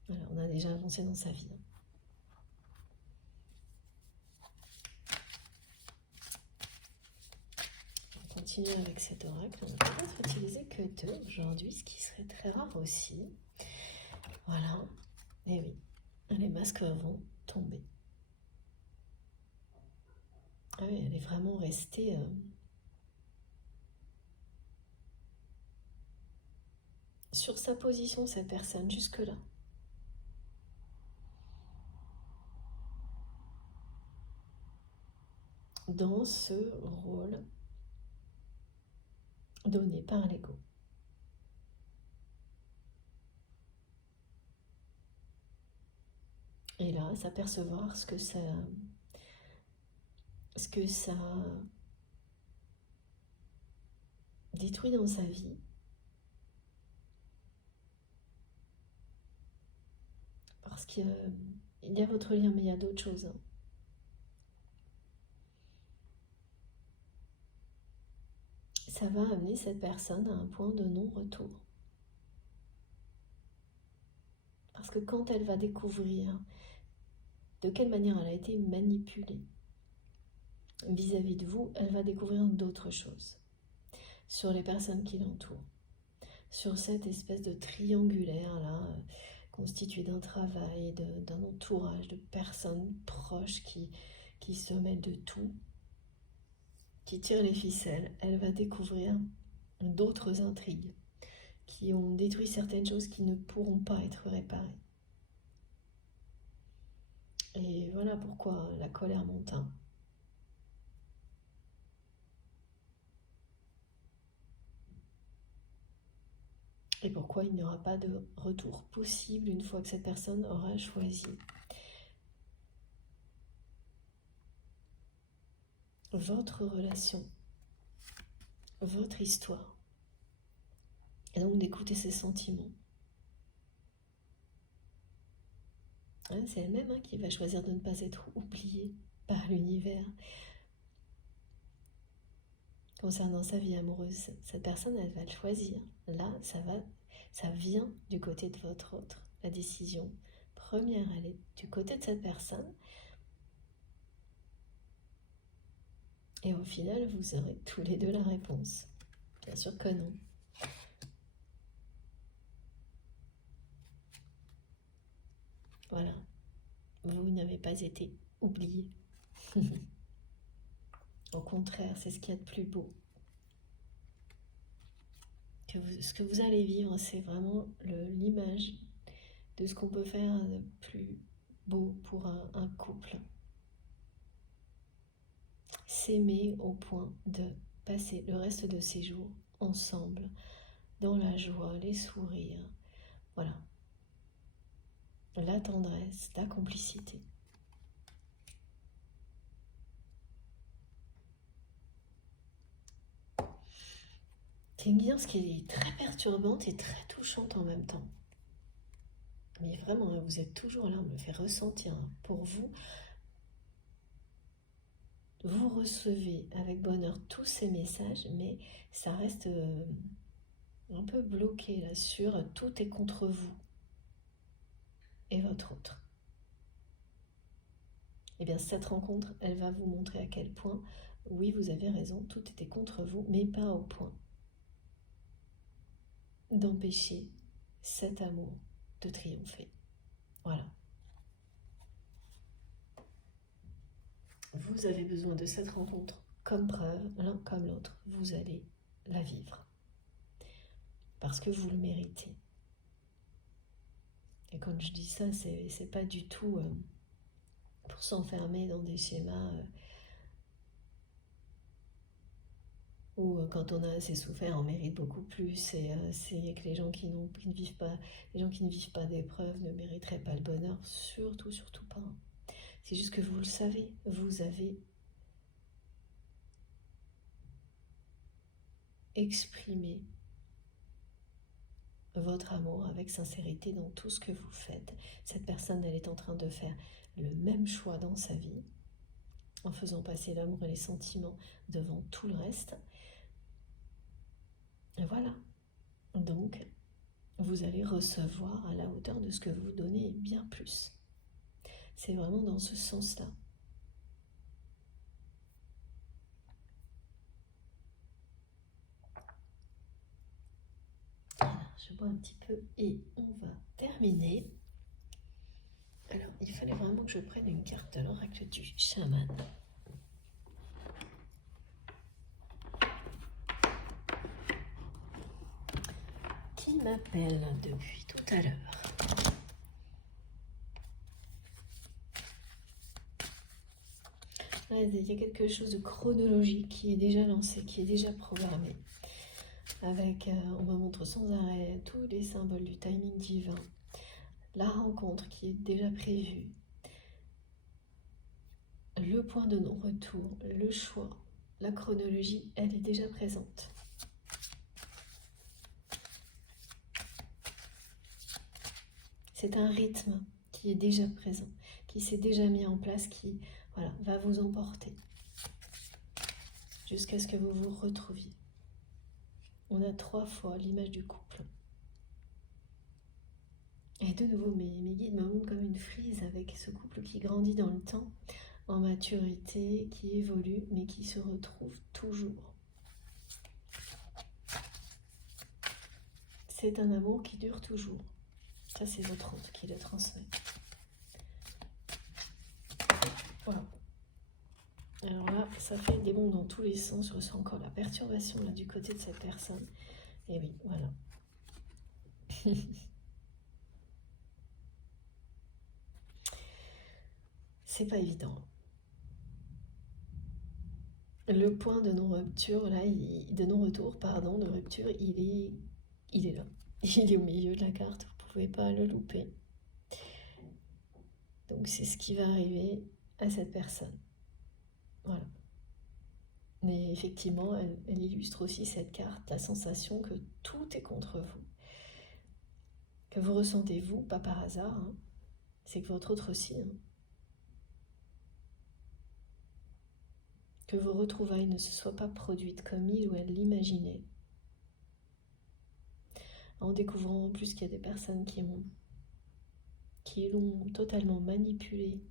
voilà, on a déjà avancé dans sa vie. On continue avec cet oracle. On va peut-être utiliser que 2 aujourd'hui, ce qui serait très rare aussi. Voilà. Et oui, les masques vont tomber. Ah oui, elle est vraiment restée... sur sa position, cette personne, jusque-là. Dans ce rôle donné par l'ego. Et là, s'apercevoir ce que ça détruit dans sa vie. Parce qu'il y a votre lien, mais il y a d'autres choses. Hein. Ça va amener cette personne à un point de non-retour. Parce que quand elle va découvrir de quelle manière elle a été manipulée vis-à-vis de vous, elle va découvrir d'autres choses sur les personnes qui l'entourent, sur cette espèce de triangulaire là, constitué d'un travail, d'un entourage, de personnes proches qui se mêlent de tout, qui tirent les ficelles. Elle va découvrir d'autres intrigues qui ont détruit certaines choses qui ne pourront pas être réparées. Et voilà pourquoi la colère monte. Et pourquoi il n'y aura pas de retour possible une fois que cette personne aura choisi votre relation, votre histoire. Et donc d'écouter ses sentiments. Hein, c'est elle-même qui va choisir de ne pas être oubliée par l'univers. Concernant sa vie amoureuse, cette personne, elle va le choisir. Là, ça vient du côté de votre autre. La décision première, elle est du côté de cette personne. Et au final, vous aurez tous les deux la réponse. Bien sûr que non. Voilà. Vous n'avez pas été oublié. Au contraire, c'est ce qu'il y a de plus beau. Ce que vous allez vivre, c'est vraiment l'image de ce qu'on peut faire de plus beau pour un couple. S'aimer au point de passer le reste de ses jours ensemble, dans la joie, les sourires, voilà. La tendresse, la complicité. C'est une guidance qui est très perturbante et très touchante en même temps. Mais vraiment, vous êtes toujours là, on me le fait ressentir. Pour vous, vous recevez avec bonheur tous ces messages, mais ça reste un peu bloqué là sur tout est contre vous et votre autre. Et bien cette rencontre, elle va vous montrer à quel point, oui, vous avez raison, tout était contre vous, mais pas au point d'empêcher cet amour de triompher. Voilà. Vous avez besoin de cette rencontre comme preuve, l'un comme l'autre, vous allez la vivre. Parce que vous le méritez. Et quand je dis ça, c'est pas du tout pour s'enfermer dans des schémas où quand on a assez souffert, on mérite beaucoup plus. Et c'est que les gens qui ne vivent pas d'épreuves ne mériteraient pas le bonheur. Surtout, surtout pas. C'est juste que vous le savez, vous avez exprimé votre amour avec sincérité dans tout ce que vous faites. Cette personne, elle est en train de faire le même choix dans sa vie, en faisant passer l'amour et les sentiments devant tout le reste. Et voilà. Donc, vous allez recevoir à la hauteur de ce que vous donnez et bien plus. C'est vraiment dans ce sens-là. Alors, je bois un petit peu et on va terminer. Alors, il fallait vraiment que je prenne une carte de l'oracle du chaman. Qui m'appelle depuis tout à l'heure. Il y a quelque chose de chronologique qui est déjà lancé, qui est déjà programmé. Avec, on me montre sans arrêt tous les symboles du timing divin. La rencontre qui est déjà prévue. Le point de non-retour, le choix, la chronologie, elle est déjà présente. C'est un rythme qui est déjà présent, qui s'est déjà mis en place, qui va vous emporter jusqu'à ce que vous vous retrouviez. On a 3 fois l'image du couple. Et de nouveau, mes guides me montrent comme une frise avec ce couple qui grandit dans le temps, en maturité, qui évolue, mais qui se retrouve toujours. C'est un amour qui dure toujours. Ça, c'est votre hôte qui le transmet. Voilà. Alors là, ça fait des bonds dans tous les sens. Je ressens encore la perturbation là, du côté de cette personne. Et oui, voilà. C'est pas évident. Le point de non-rupture, là, de non-retour, pardon, de rupture, il est là. Il est au milieu de la carte, vous ne pouvez pas le louper. Donc c'est ce qui va arriver à cette personne. Voilà. Mais effectivement, elle illustre aussi cette carte, la sensation que tout est contre vous. Que vous ressentez vous, pas par hasard, hein. C'est que votre autre aussi. Hein. Que vos retrouvailles ne se soient pas produites comme il ou elle l'imaginait. En découvrant en plus qu'il y a des personnes qui l'ont totalement manipulé,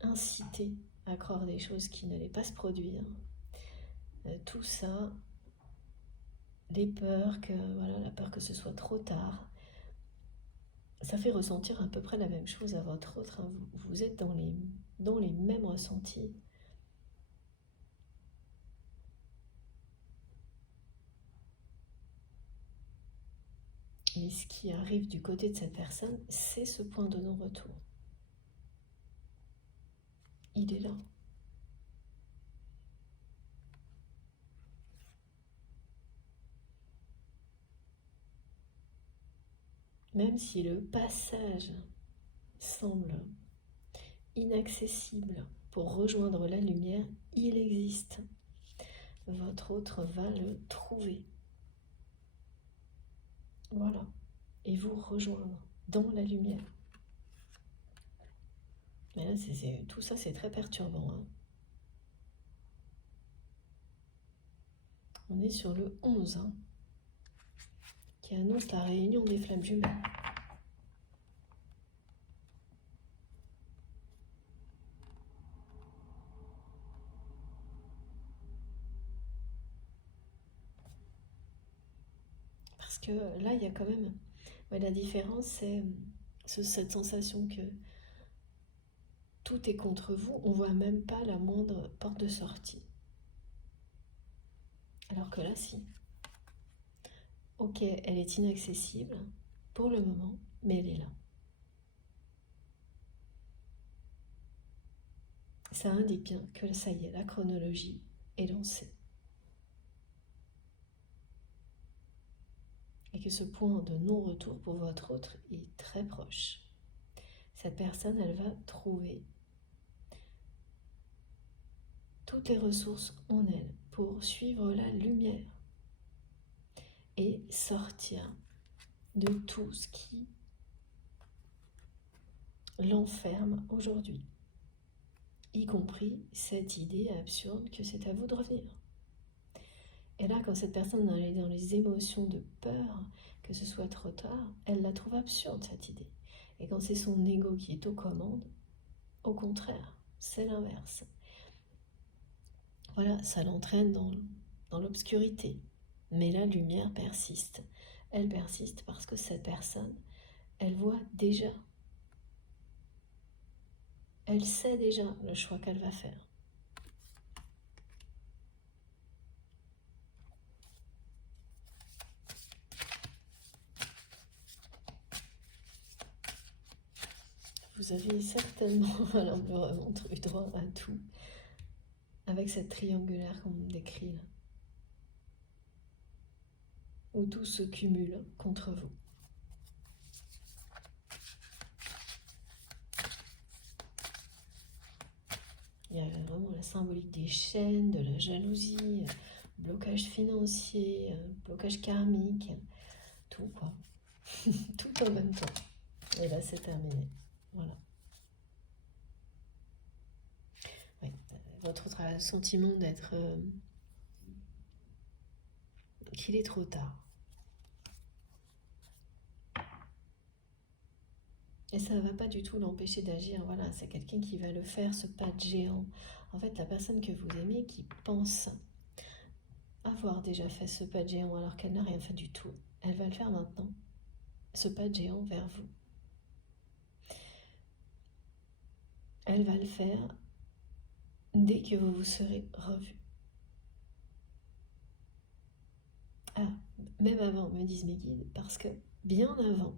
incité à croire des choses qui n'allaient pas se produire. Tout ça, les peurs, la peur que ce soit trop tard, ça fait ressentir à peu près la même chose à votre autre. Hein. Vous êtes dans les mêmes ressentis. Mais ce qui arrive du côté de cette personne, c'est ce point de non-retour. Il est là. Même si le passage semble inaccessible pour rejoindre la lumière, il existe. Votre autre va le trouver. Voilà. Et vous rejoindre dans la lumière. Mais là, tout ça, c'est très perturbant. Hein. On est sur le 11, hein, qui annonce la réunion des flammes jumelles. Parce que là, il y a quand même... la différence, c'est cette sensation que tout est contre vous. On ne voit même pas la moindre porte de sortie. Alors que là, si. Ok, elle est inaccessible pour le moment, mais elle est là. Ça indique bien que ça y est, la chronologie est lancée. Et que ce point de non-retour pour votre autre est très proche. Cette personne, elle va trouver toutes les ressources en elle pour suivre la lumière et sortir de tout ce qui l'enferme aujourd'hui, y compris cette idée absurde que c'est à vous de revenir. Et là, quand cette personne est dans les émotions de peur, que ce soit trop tard, elle la trouve absurde, cette idée. Et quand c'est son ego qui est aux commandes, au contraire, c'est l'inverse. Voilà, ça l'entraîne dans l'obscurité. Mais la lumière persiste. Elle persiste parce que cette personne, elle voit déjà. Elle sait déjà le choix qu'elle va faire. Vous avez certainement, alors on peut vraiment eu droit à tout, avec cette triangulaire qu'on décrit là, où tout se cumule contre vous. Il y a vraiment la symbolique des chaînes, de la jalousie, blocage financier, blocage karmique, tout quoi. Tout en même temps. Et là, c'est terminé. Voilà. Oui. Votre autre a le sentiment d'être... qu'il est trop tard. Et ça ne va pas du tout l'empêcher d'agir. Voilà, c'est quelqu'un qui va le faire, ce pas de géant. En fait, la personne que vous aimez qui pense avoir déjà fait ce pas de géant alors qu'elle n'a rien fait du tout, elle va le faire maintenant. Ce pas de géant vers vous. Elle va le faire dès que vous vous serez revus. Ah, même avant, me disent mes guides, parce que bien avant,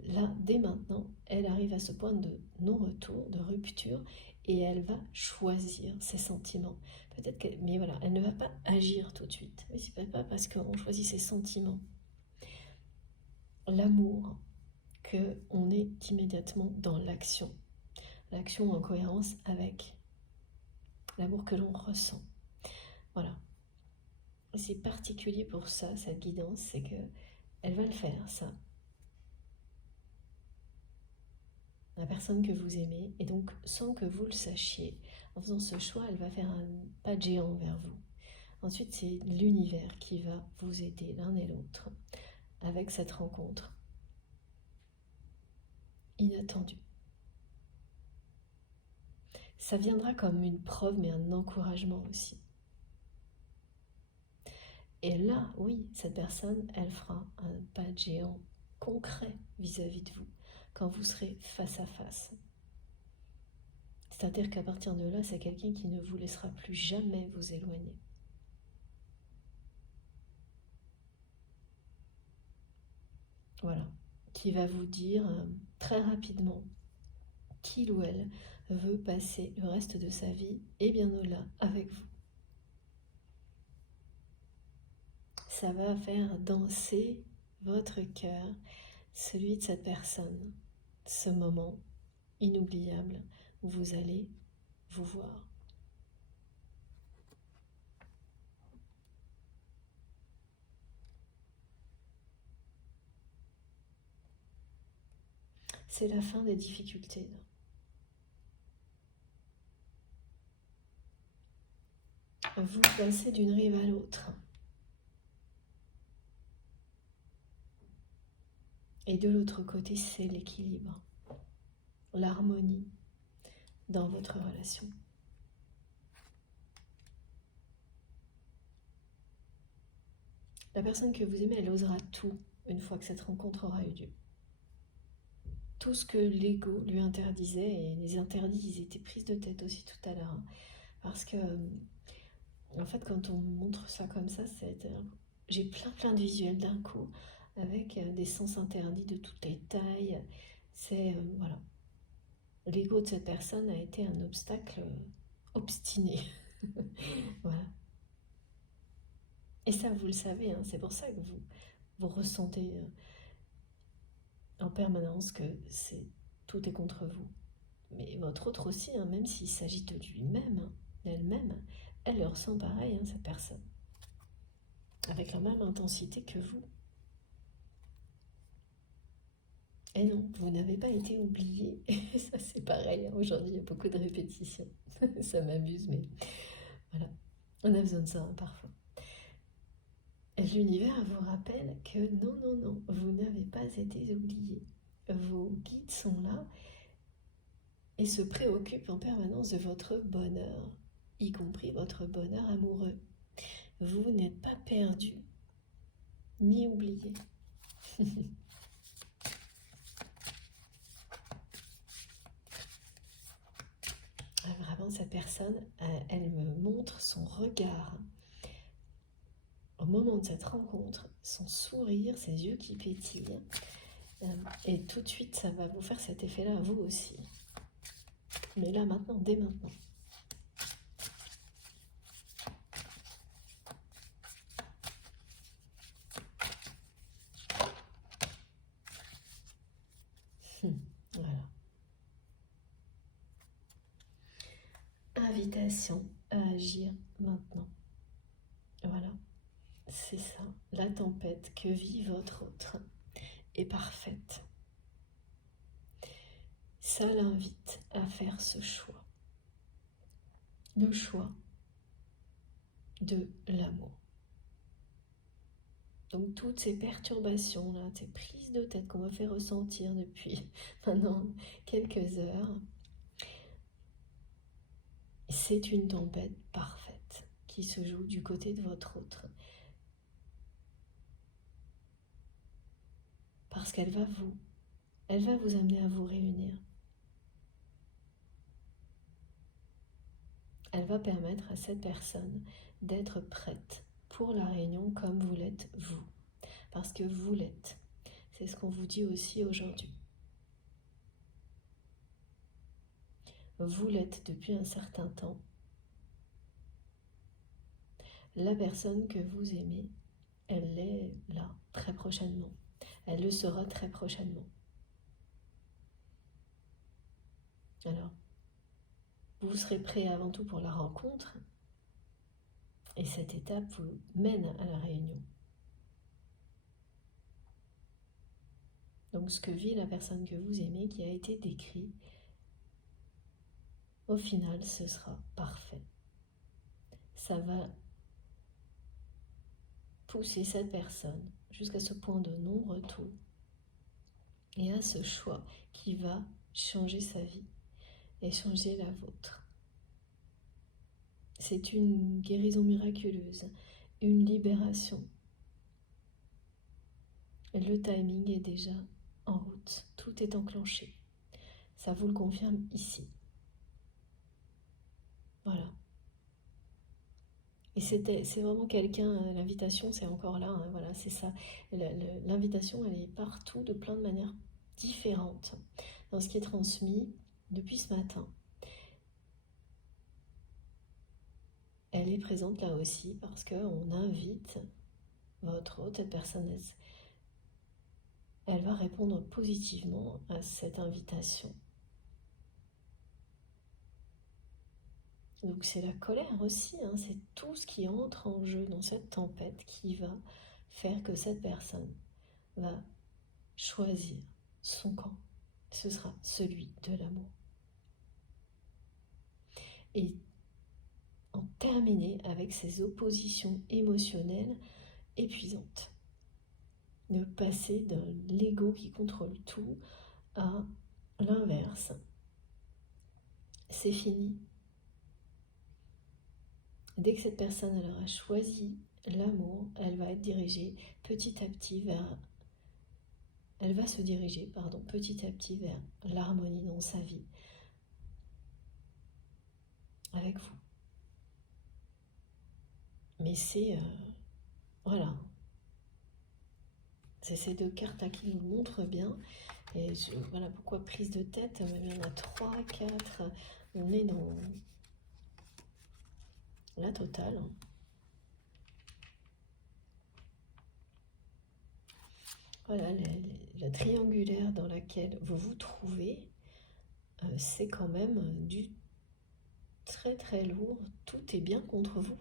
là, dès maintenant, elle arrive à ce point de non-retour, de rupture, et elle va choisir ses sentiments. Peut-être que, mais voilà, elle ne va pas agir tout de suite. Mais c'est pas parce qu'on choisit ses sentiments. l'amour, qu'on est immédiatement dans l'action. L'action en cohérence avec l'amour que l'on ressent. Voilà. C'est particulier pour ça, cette guidance, c'est que elle va le faire, ça. La personne que vous aimez, et donc sans que vous le sachiez, en faisant ce choix, elle va faire un pas de géant vers vous. Ensuite, c'est l'univers qui va vous aider l'un et l'autre avec cette rencontre inattendue. Ça viendra comme une preuve, mais un encouragement aussi. Et là, oui, cette personne, elle fera un pas de géant concret vis-à-vis de vous, quand vous serez face à face. C'est-à-dire qu'à partir de là, c'est quelqu'un qui ne vous laissera plus jamais vous éloigner. Voilà, qui va vous dire très rapidement qu'il ou elle veut passer le reste de sa vie et bien au-delà avec vous. Ça va faire danser votre cœur, celui de cette personne, ce moment inoubliable où vous allez vous voir. C'est la fin des difficultés. Vous passez d'une rive à l'autre. Et de l'autre côté, c'est l'équilibre, l'harmonie dans votre relation. La personne que vous aimez, elle osera tout une fois que cette rencontre aura eu lieu. Tout ce que l'ego lui interdisait, et les interdits, ils étaient prises de tête aussi tout à l'heure. Hein, parce que, en fait, quand on montre ça comme ça, j'ai plein de visuels d'un coup, avec des sens interdits de toutes les tailles. Voilà. L'ego de cette personne a été un obstacle obstiné. Voilà. Et ça, vous le savez, hein, c'est pour ça que vous ressentez en permanence que tout est contre vous. Mais votre autre aussi, hein, même s'il s'agit de lui-même, hein, d'elle-même, elle le ressent pareil, hein, cette personne. Avec la même intensité que vous. Et non, vous n'avez pas été oublié. Et ça, c'est pareil. Hein, aujourd'hui, il y a beaucoup de répétitions. Ça m'amuse, mais voilà. On a besoin de ça, hein, parfois. L'univers vous rappelle que non, vous n'avez pas été oublié. Vos guides sont là et se préoccupent en permanence de votre bonheur, y compris votre bonheur amoureux. Vous n'êtes pas perdu, ni oublié. Vraiment, cette personne, elle me montre son regard. Au moment de cette rencontre, son sourire, ses yeux qui pétillent. Et tout de suite, ça va vous faire cet effet-là à vous aussi. Mais là, maintenant, dès maintenant. Voilà. Invitation à agir maintenant. Voilà, c'est ça. La tempête que vit votre autre est parfaite. Ça l'invite à faire ce choix. Le choix de l'amour. Donc toutes ces perturbations-là, ces prises de tête qu'on m'a fait ressentir depuis maintenant quelques heures, c'est une tempête parfaite qui se joue du côté de votre autre. Parce qu'elle va vous amener à vous réunir. Elle va permettre à cette personne d'être prête pour la réunion comme vous l'êtes vous. Parce que vous l'êtes. C'est ce qu'on vous dit aussi aujourd'hui. Vous l'êtes depuis un certain temps. La personne que vous aimez, elle est là très prochainement. Elle le sera très prochainement. Alors, vous serez prêt avant tout pour la rencontre, et cette étape vous mène à la réunion. Donc ce que vit la personne que vous aimez, qui a été décrit, au final, ce sera parfait. Ça va pousser cette personne jusqu'à ce point de non-retour et à ce choix qui va changer sa vie et changer la vôtre. C'est une guérison miraculeuse, une libération. Et le timing est déjà en route, tout est enclenché. Ça vous le confirme ici. Voilà. Et c'est vraiment quelqu'un, l'invitation c'est encore là, hein, voilà, c'est ça. L'invitation elle est partout de plein de manières différentes dans ce qui est transmis depuis ce matin. Elle est présente là aussi parce qu'on invite votre hôte, cette personne, elle va répondre positivement à cette invitation. Donc c'est la colère aussi, hein, c'est tout ce qui entre en jeu dans cette tempête qui va faire que cette personne va choisir son camp. Ce sera celui de l'amour. Et en terminer avec ces oppositions émotionnelles épuisantes. De passer de l'ego qui contrôle tout à l'inverse. C'est fini. Dès que cette personne elle aura choisi l'amour, elle va être dirigée petit à petit vers... Elle va se diriger, petit à petit vers l'harmonie dans sa vie avec vous. Mais c'est... voilà. C'est ces deux cartes-là qui nous montrent bien. Et voilà pourquoi prise de tête, il y en a 3, 4, on est dans la totale. Voilà, la triangulaire dans laquelle vous vous trouvez, c'est quand même du très très lourd, tout est bien contre vous.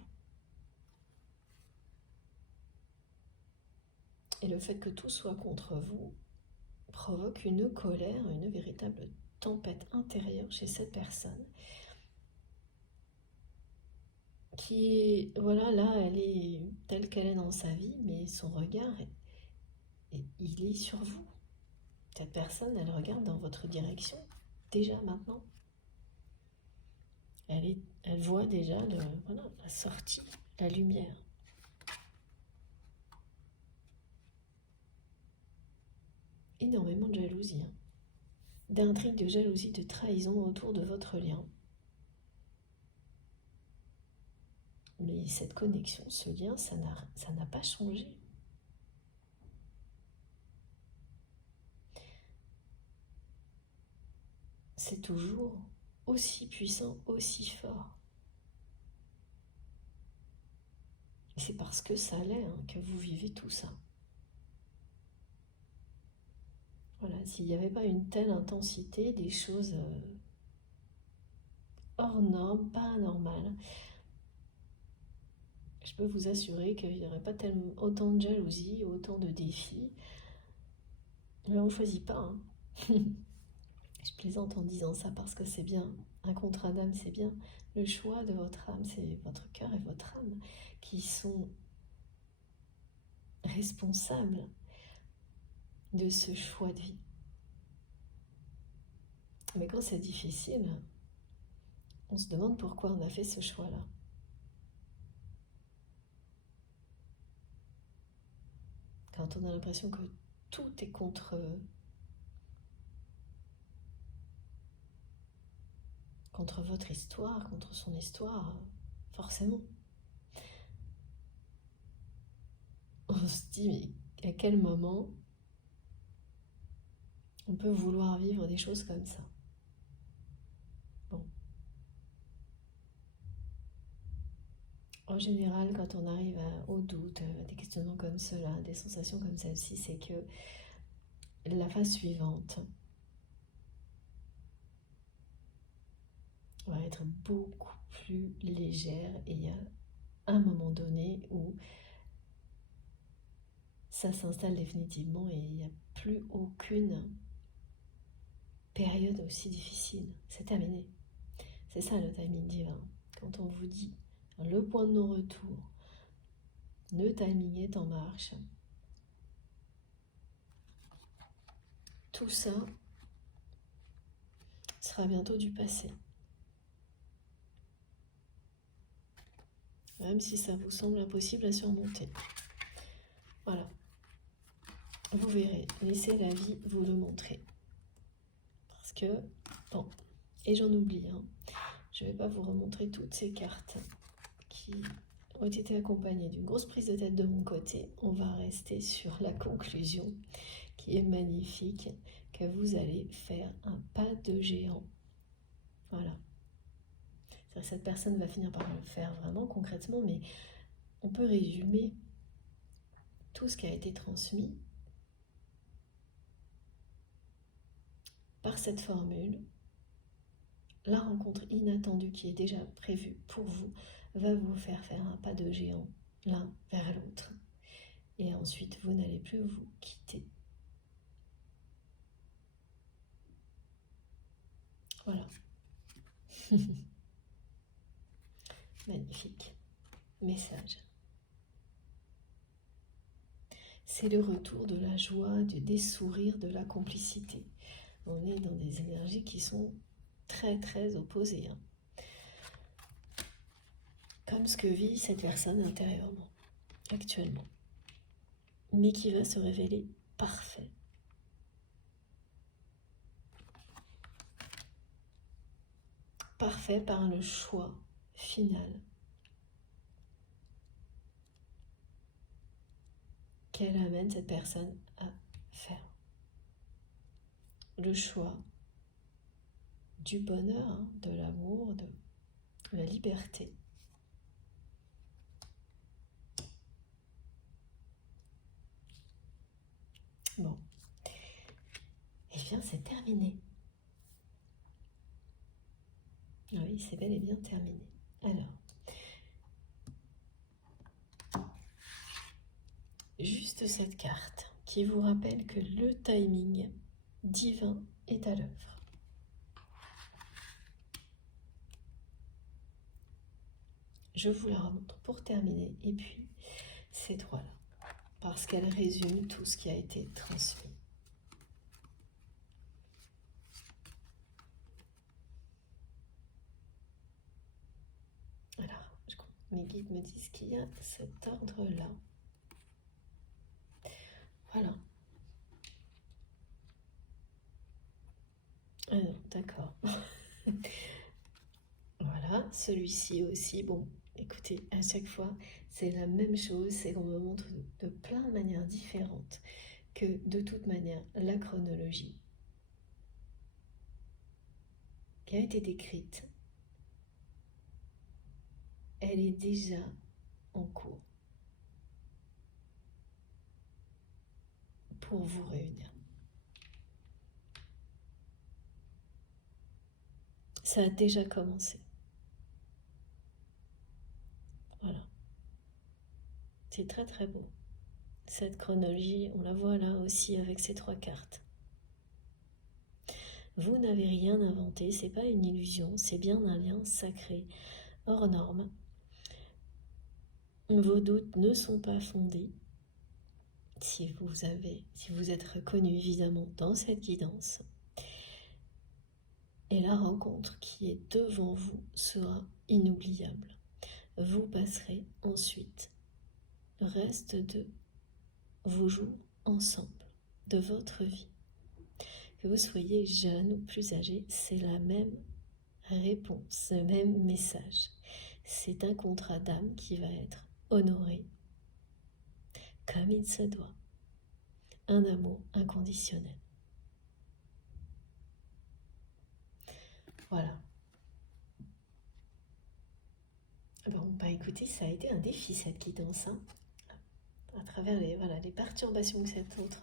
Et le fait que tout soit contre vous provoque une colère, une véritable tempête intérieure chez cette personne qui est, voilà, là, elle est telle qu'elle est dans sa vie, mais son regard, il est sur vous. Cette personne, elle regarde dans votre direction, déjà maintenant. Elle voit déjà voilà, la sortie, la lumière. Énormément de jalousie, hein. D'intrigue, de jalousie, de trahison autour de votre lien. Mais cette connexion, ce lien, ça n'a pas changé. C'est toujours aussi puissant, aussi fort. Et c'est parce que ça l'est, hein, que vous vivez tout ça. Voilà, s'il n'y avait pas une telle intensité, des choses hors normes, pas anormales, je peux vous assurer qu'il n'y aurait pas autant de jalousie, autant de défis. Mais on ne choisit pas, hein. Je plaisante en disant ça parce que c'est bien. Un contrat d'âme, c'est bien. Le choix de votre âme, c'est votre cœur et votre âme qui sont responsables de ce choix de vie. Mais quand c'est difficile, on se demande pourquoi on a fait ce choix-là. Quand on a l'impression que tout est contre votre histoire, contre son histoire, forcément. On se dit, mais à quel moment on peut vouloir vivre des choses comme ça? Bon. En général, quand on arrive au doute, à des questionnements comme cela, des sensations comme celle-ci, c'est que la phase suivante va être beaucoup plus légère et il y a un moment donné où ça s'installe définitivement et il n'y a plus aucune période aussi difficile. C'est terminé. C'est ça le timing divin. Quand on vous dit le point de non-retour, le timing est en marche, tout ça sera bientôt du passé. Même si ça vous semble impossible à surmonter. Voilà. Vous verrez, laissez la vie vous le montrer. Parce que, bon, et j'en oublie, hein, je ne vais pas vous remontrer toutes ces cartes qui ont été accompagnées d'une grosse prise de tête de mon côté. On va rester sur la conclusion qui est magnifique, que vous allez faire un pas de géant. Voilà. Cette personne va finir par le faire vraiment concrètement, mais on peut résumer tout ce qui a été transmis par cette formule. La rencontre inattendue qui est déjà prévue pour vous va vous faire faire un pas de géant l'un vers l'autre. Et ensuite, vous n'allez plus vous quitter. Voilà. Magnifique message. C'est le retour de la joie, des sourires, de la complicité. On est dans des énergies qui sont très très opposées. Hein. Comme ce que vit cette personne intérieurement, actuellement. Mais qui va se révéler parfait. Parfait par le choix final qu'elle amène cette personne à faire. Le choix du bonheur, hein, de l'amour, de la liberté. Bon. Eh bien, c'est terminé. Oui, c'est bel et bien terminé. Alors, juste cette carte qui vous rappelle que le timing divin est à l'œuvre. Je vous la remontre pour terminer. Et puis, ces trois-là, parce qu'elles résument tout ce qui a été transmis. Alors, mes guides me disent qu'il y a cet ordre-là. Voilà. D'accord. Voilà, celui-ci aussi, bon, écoutez, à chaque fois, c'est la même chose, c'est qu'on me montre de plein de manières différentes que, de toute manière, la chronologie qui a été décrite, elle est déjà en cours pour vous réunir. Ça a déjà commencé. Voilà. C'est très très beau. Cette chronologie, on la voit là aussi avec ces trois cartes. Vous n'avez rien inventé, c'est pas une illusion, c'est bien un lien sacré, hors norme. Vos doutes ne sont pas fondés. Si vous êtes reconnu évidemment dans cette guidance. Et la rencontre qui est devant vous sera inoubliable. Vous passerez ensuite le reste de vos jours ensemble, de votre vie. Que vous soyez jeune ou plus âgé, c'est la même réponse, le même message. C'est un contrat d'âme qui va être honoré comme il se doit. Un amour inconditionnel. Voilà. Bon, bah écoutez, ça a été un défi cette guidance, hein, à travers les perturbations que cette autre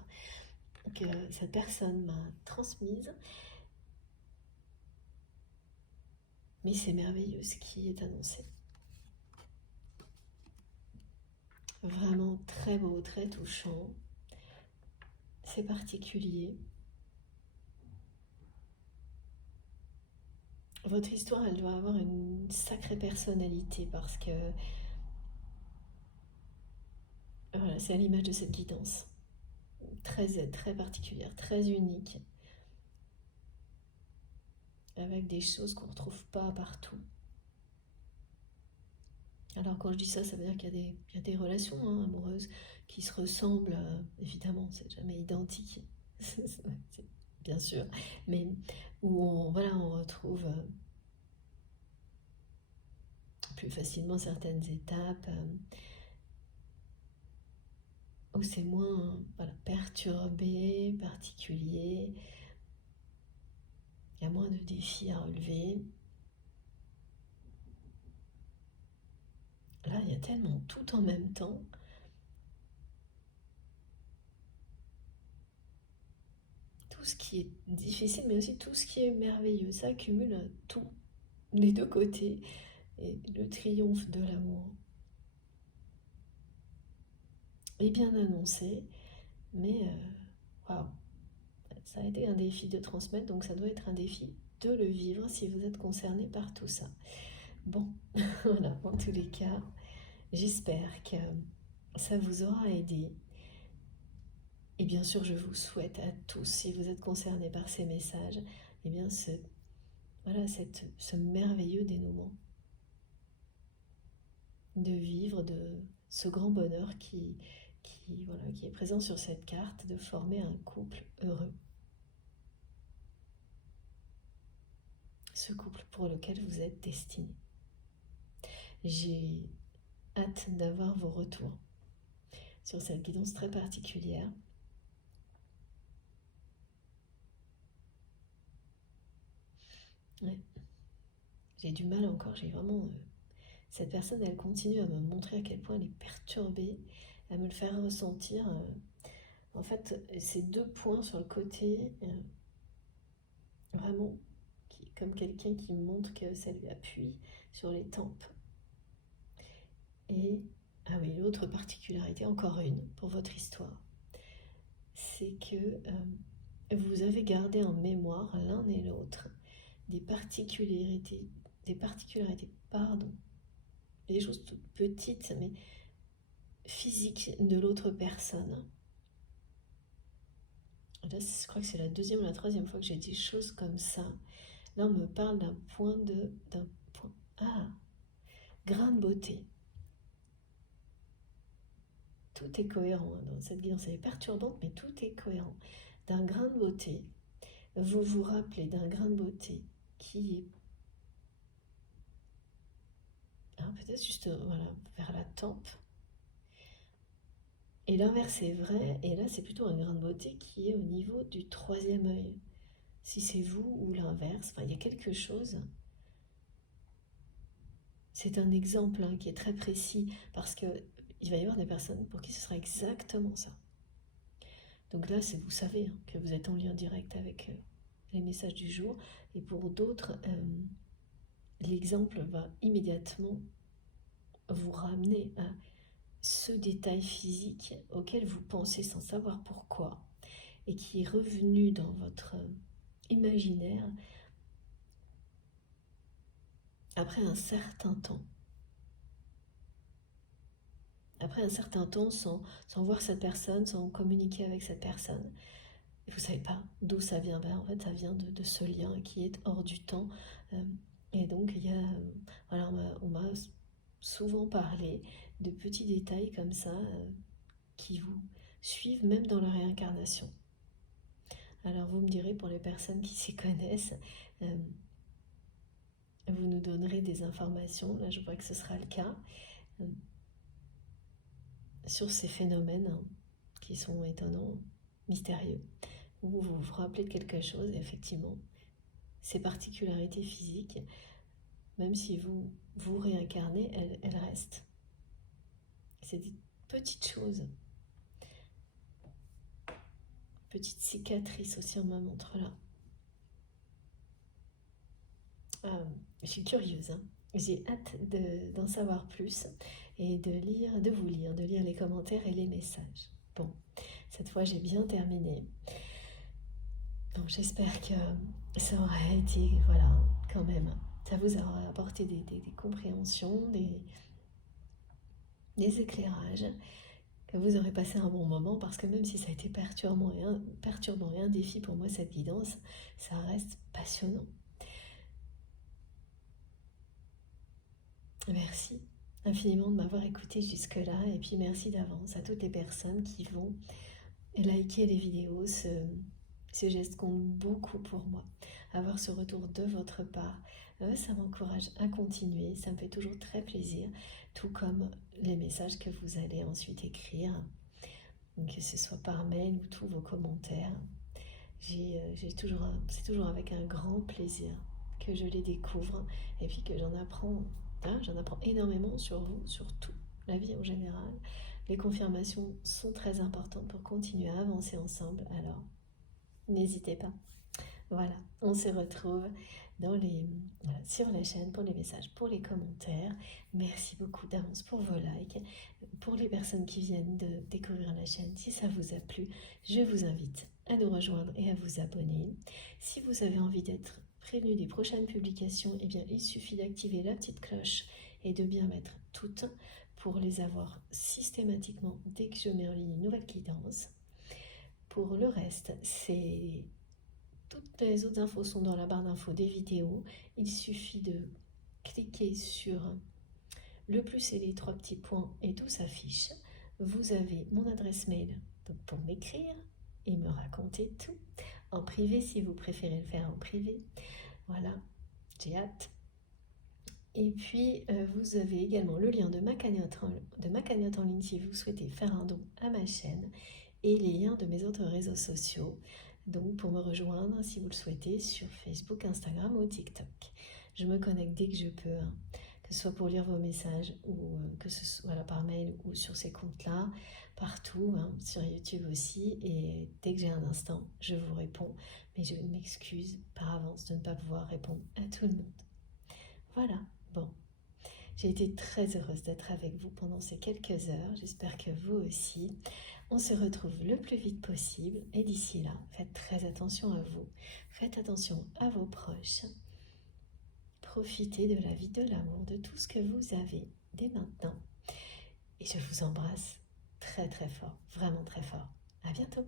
que cette personne m'a transmise. Mais c'est merveilleux ce qui est annoncé. Vraiment très beau, très touchant. C'est particulier. Votre histoire, elle doit avoir une sacrée personnalité parce que voilà, c'est à l'image de cette guidance. Très particulière, très unique. Avec des choses qu'on ne retrouve pas partout. Alors quand je dis ça, ça veut dire qu'il y a des relations amoureuses qui se ressemblent, évidemment, c'est jamais identique, bien sûr, mais où on retrouve plus facilement certaines étapes, où c'est moins perturbé, particulier, il y a moins de défis à relever. Là, il y a tellement tout en même temps. Tout ce qui est difficile, mais aussi tout ce qui est merveilleux. Ça accumule tout, des deux côtés. Et le triomphe de l'amour est bien annoncé, mais waouh, ça a été un défi de transmettre, donc ça doit être un défi de le vivre si vous êtes concerné par tout ça. Bon, voilà, en tous les cas, j'espère que ça vous aura aidé. Et bien sûr, je vous souhaite à tous, si vous êtes concernés par ces messages, eh bien ce merveilleux dénouement. De vivre de ce grand bonheur qui est présent sur cette carte, de former un couple heureux. Ce couple pour lequel vous êtes destiné. J'ai hâte d'avoir vos retours sur cette guidance très particulière. Ouais. J'ai du mal encore, j'ai vraiment... cette personne, elle continue à me montrer à quel point elle est perturbée, à me le faire ressentir. En fait, ces deux points sur le côté, vraiment, comme quelqu'un qui montre que ça lui appuie sur les tempes. Et, ah oui, l'autre particularité, encore une, pour votre histoire, c'est que vous avez gardé en mémoire l'un et l'autre des particularités, pardon, des choses toutes petites, mais physiques de l'autre personne. Là, je crois que c'est la deuxième ou la troisième fois que j'ai dit choses comme ça. Là, on me parle d'un point, grain de beauté. Tout est cohérent dans cette guidance, elle est perturbante, mais tout est cohérent. D'un grain de beauté, vous vous rappelez d'un grain de beauté qui est peut-être juste vers la tempe. Et l'inverse est vrai, et là c'est plutôt un grain de beauté qui est au niveau du troisième œil. Si c'est vous ou l'inverse, il y a quelque chose. C'est un exemple qui est très précis parce que il va y avoir des personnes pour qui ce sera exactement ça. Donc là, vous savez que vous êtes en lien direct avec les messages du jour. Et pour d'autres, l'exemple va immédiatement vous ramener à ce détail physique auquel vous pensez sans savoir pourquoi et qui est revenu dans votre imaginaire après un certain temps. Après un certain temps, sans voir cette personne, sans communiquer avec cette personne. Et vous ne savez pas d'où ça vient. En fait, ça vient de ce lien qui est hors du temps. Et donc, il y a, on m'a souvent parlé de petits détails comme ça qui vous suivent même dans la réincarnation. Alors, vous me direz, pour les personnes qui s'y connaissent, vous nous donnerez des informations. Là, je vois que ce sera le cas. Sur ces phénomènes qui sont étonnants, mystérieux. Vous vous rappelez de quelque chose, et effectivement, ces particularités physiques, même si vous réincarnez, elles restent. C'est des petites choses. petite cicatrice aussi, on me montre là. Je suis curieuse, hein. J'ai hâte d'en savoir plus et de lire les commentaires et les messages. Bon, cette fois j'ai bien terminé. Donc j'espère que ça aura été, voilà, quand même, ça vous aura apporté des compréhensions, des éclairages, que vous aurez passé un bon moment, parce que même si ça a été perturbant et un défi pour moi cette guidance, ça reste passionnant. Merci infiniment de m'avoir écouté jusque-là, et puis merci d'avance à toutes les personnes qui vont liker les vidéos. Ce geste compte beaucoup pour moi. Avoir ce retour de votre part, ça m'encourage à continuer, ça me fait toujours très plaisir, tout comme les messages que vous allez ensuite écrire, que ce soit par mail ou tous vos commentaires. C'est toujours avec un grand plaisir que je les découvre, et puis que j'en apprends énormément sur vous, sur tout, la vie en général. Les confirmations sont très importantes pour continuer à avancer ensemble, alors n'hésitez pas. Voilà, on se retrouve sur la chaîne pour les messages, pour les commentaires. Merci beaucoup d'avance pour vos likes. Pour les personnes qui viennent de découvrir la chaîne, si ça vous a plu, je vous invite à nous rejoindre et à vous abonner. Si vous avez envie d'être prévenu des prochaines publications, eh bien, il suffit d'activer la petite cloche et de bien mettre toutes pour les avoir systématiquement dès que je mets en ligne une nouvelle guidance. Pour le reste, toutes les autres infos sont dans la barre d'infos des vidéos. Il suffit de cliquer sur le plus et les 3 petits points et tout s'affiche. Vous avez mon adresse mail donc pour m'écrire et me raconter tout. En privé si vous préférez le faire en privé. Voilà, j'ai hâte. Et puis, vous avez également le lien de ma cagnotte en ligne si vous souhaitez faire un don à ma chaîne, et les liens de mes autres réseaux sociaux, donc pour me rejoindre si vous le souhaitez sur Facebook, Instagram ou TikTok. Je me connecte dès que je peux, hein, que ce soit pour lire vos messages ou que ce soit par mail ou sur ces comptes-là, partout, hein, sur YouTube aussi, et dès que j'ai un instant, je vous réponds, mais je m'excuse par avance de ne pas pouvoir répondre à tout le monde. Voilà, bon, j'ai été très heureuse d'être avec vous pendant ces quelques heures, j'espère que vous aussi. On se retrouve le plus vite possible, et d'ici là, faites très attention à vous, faites attention à vos proches, profitez de la vie, de l'amour, de tout ce que vous avez dès maintenant, et je vous embrasse très très fort, vraiment très fort. À bientôt.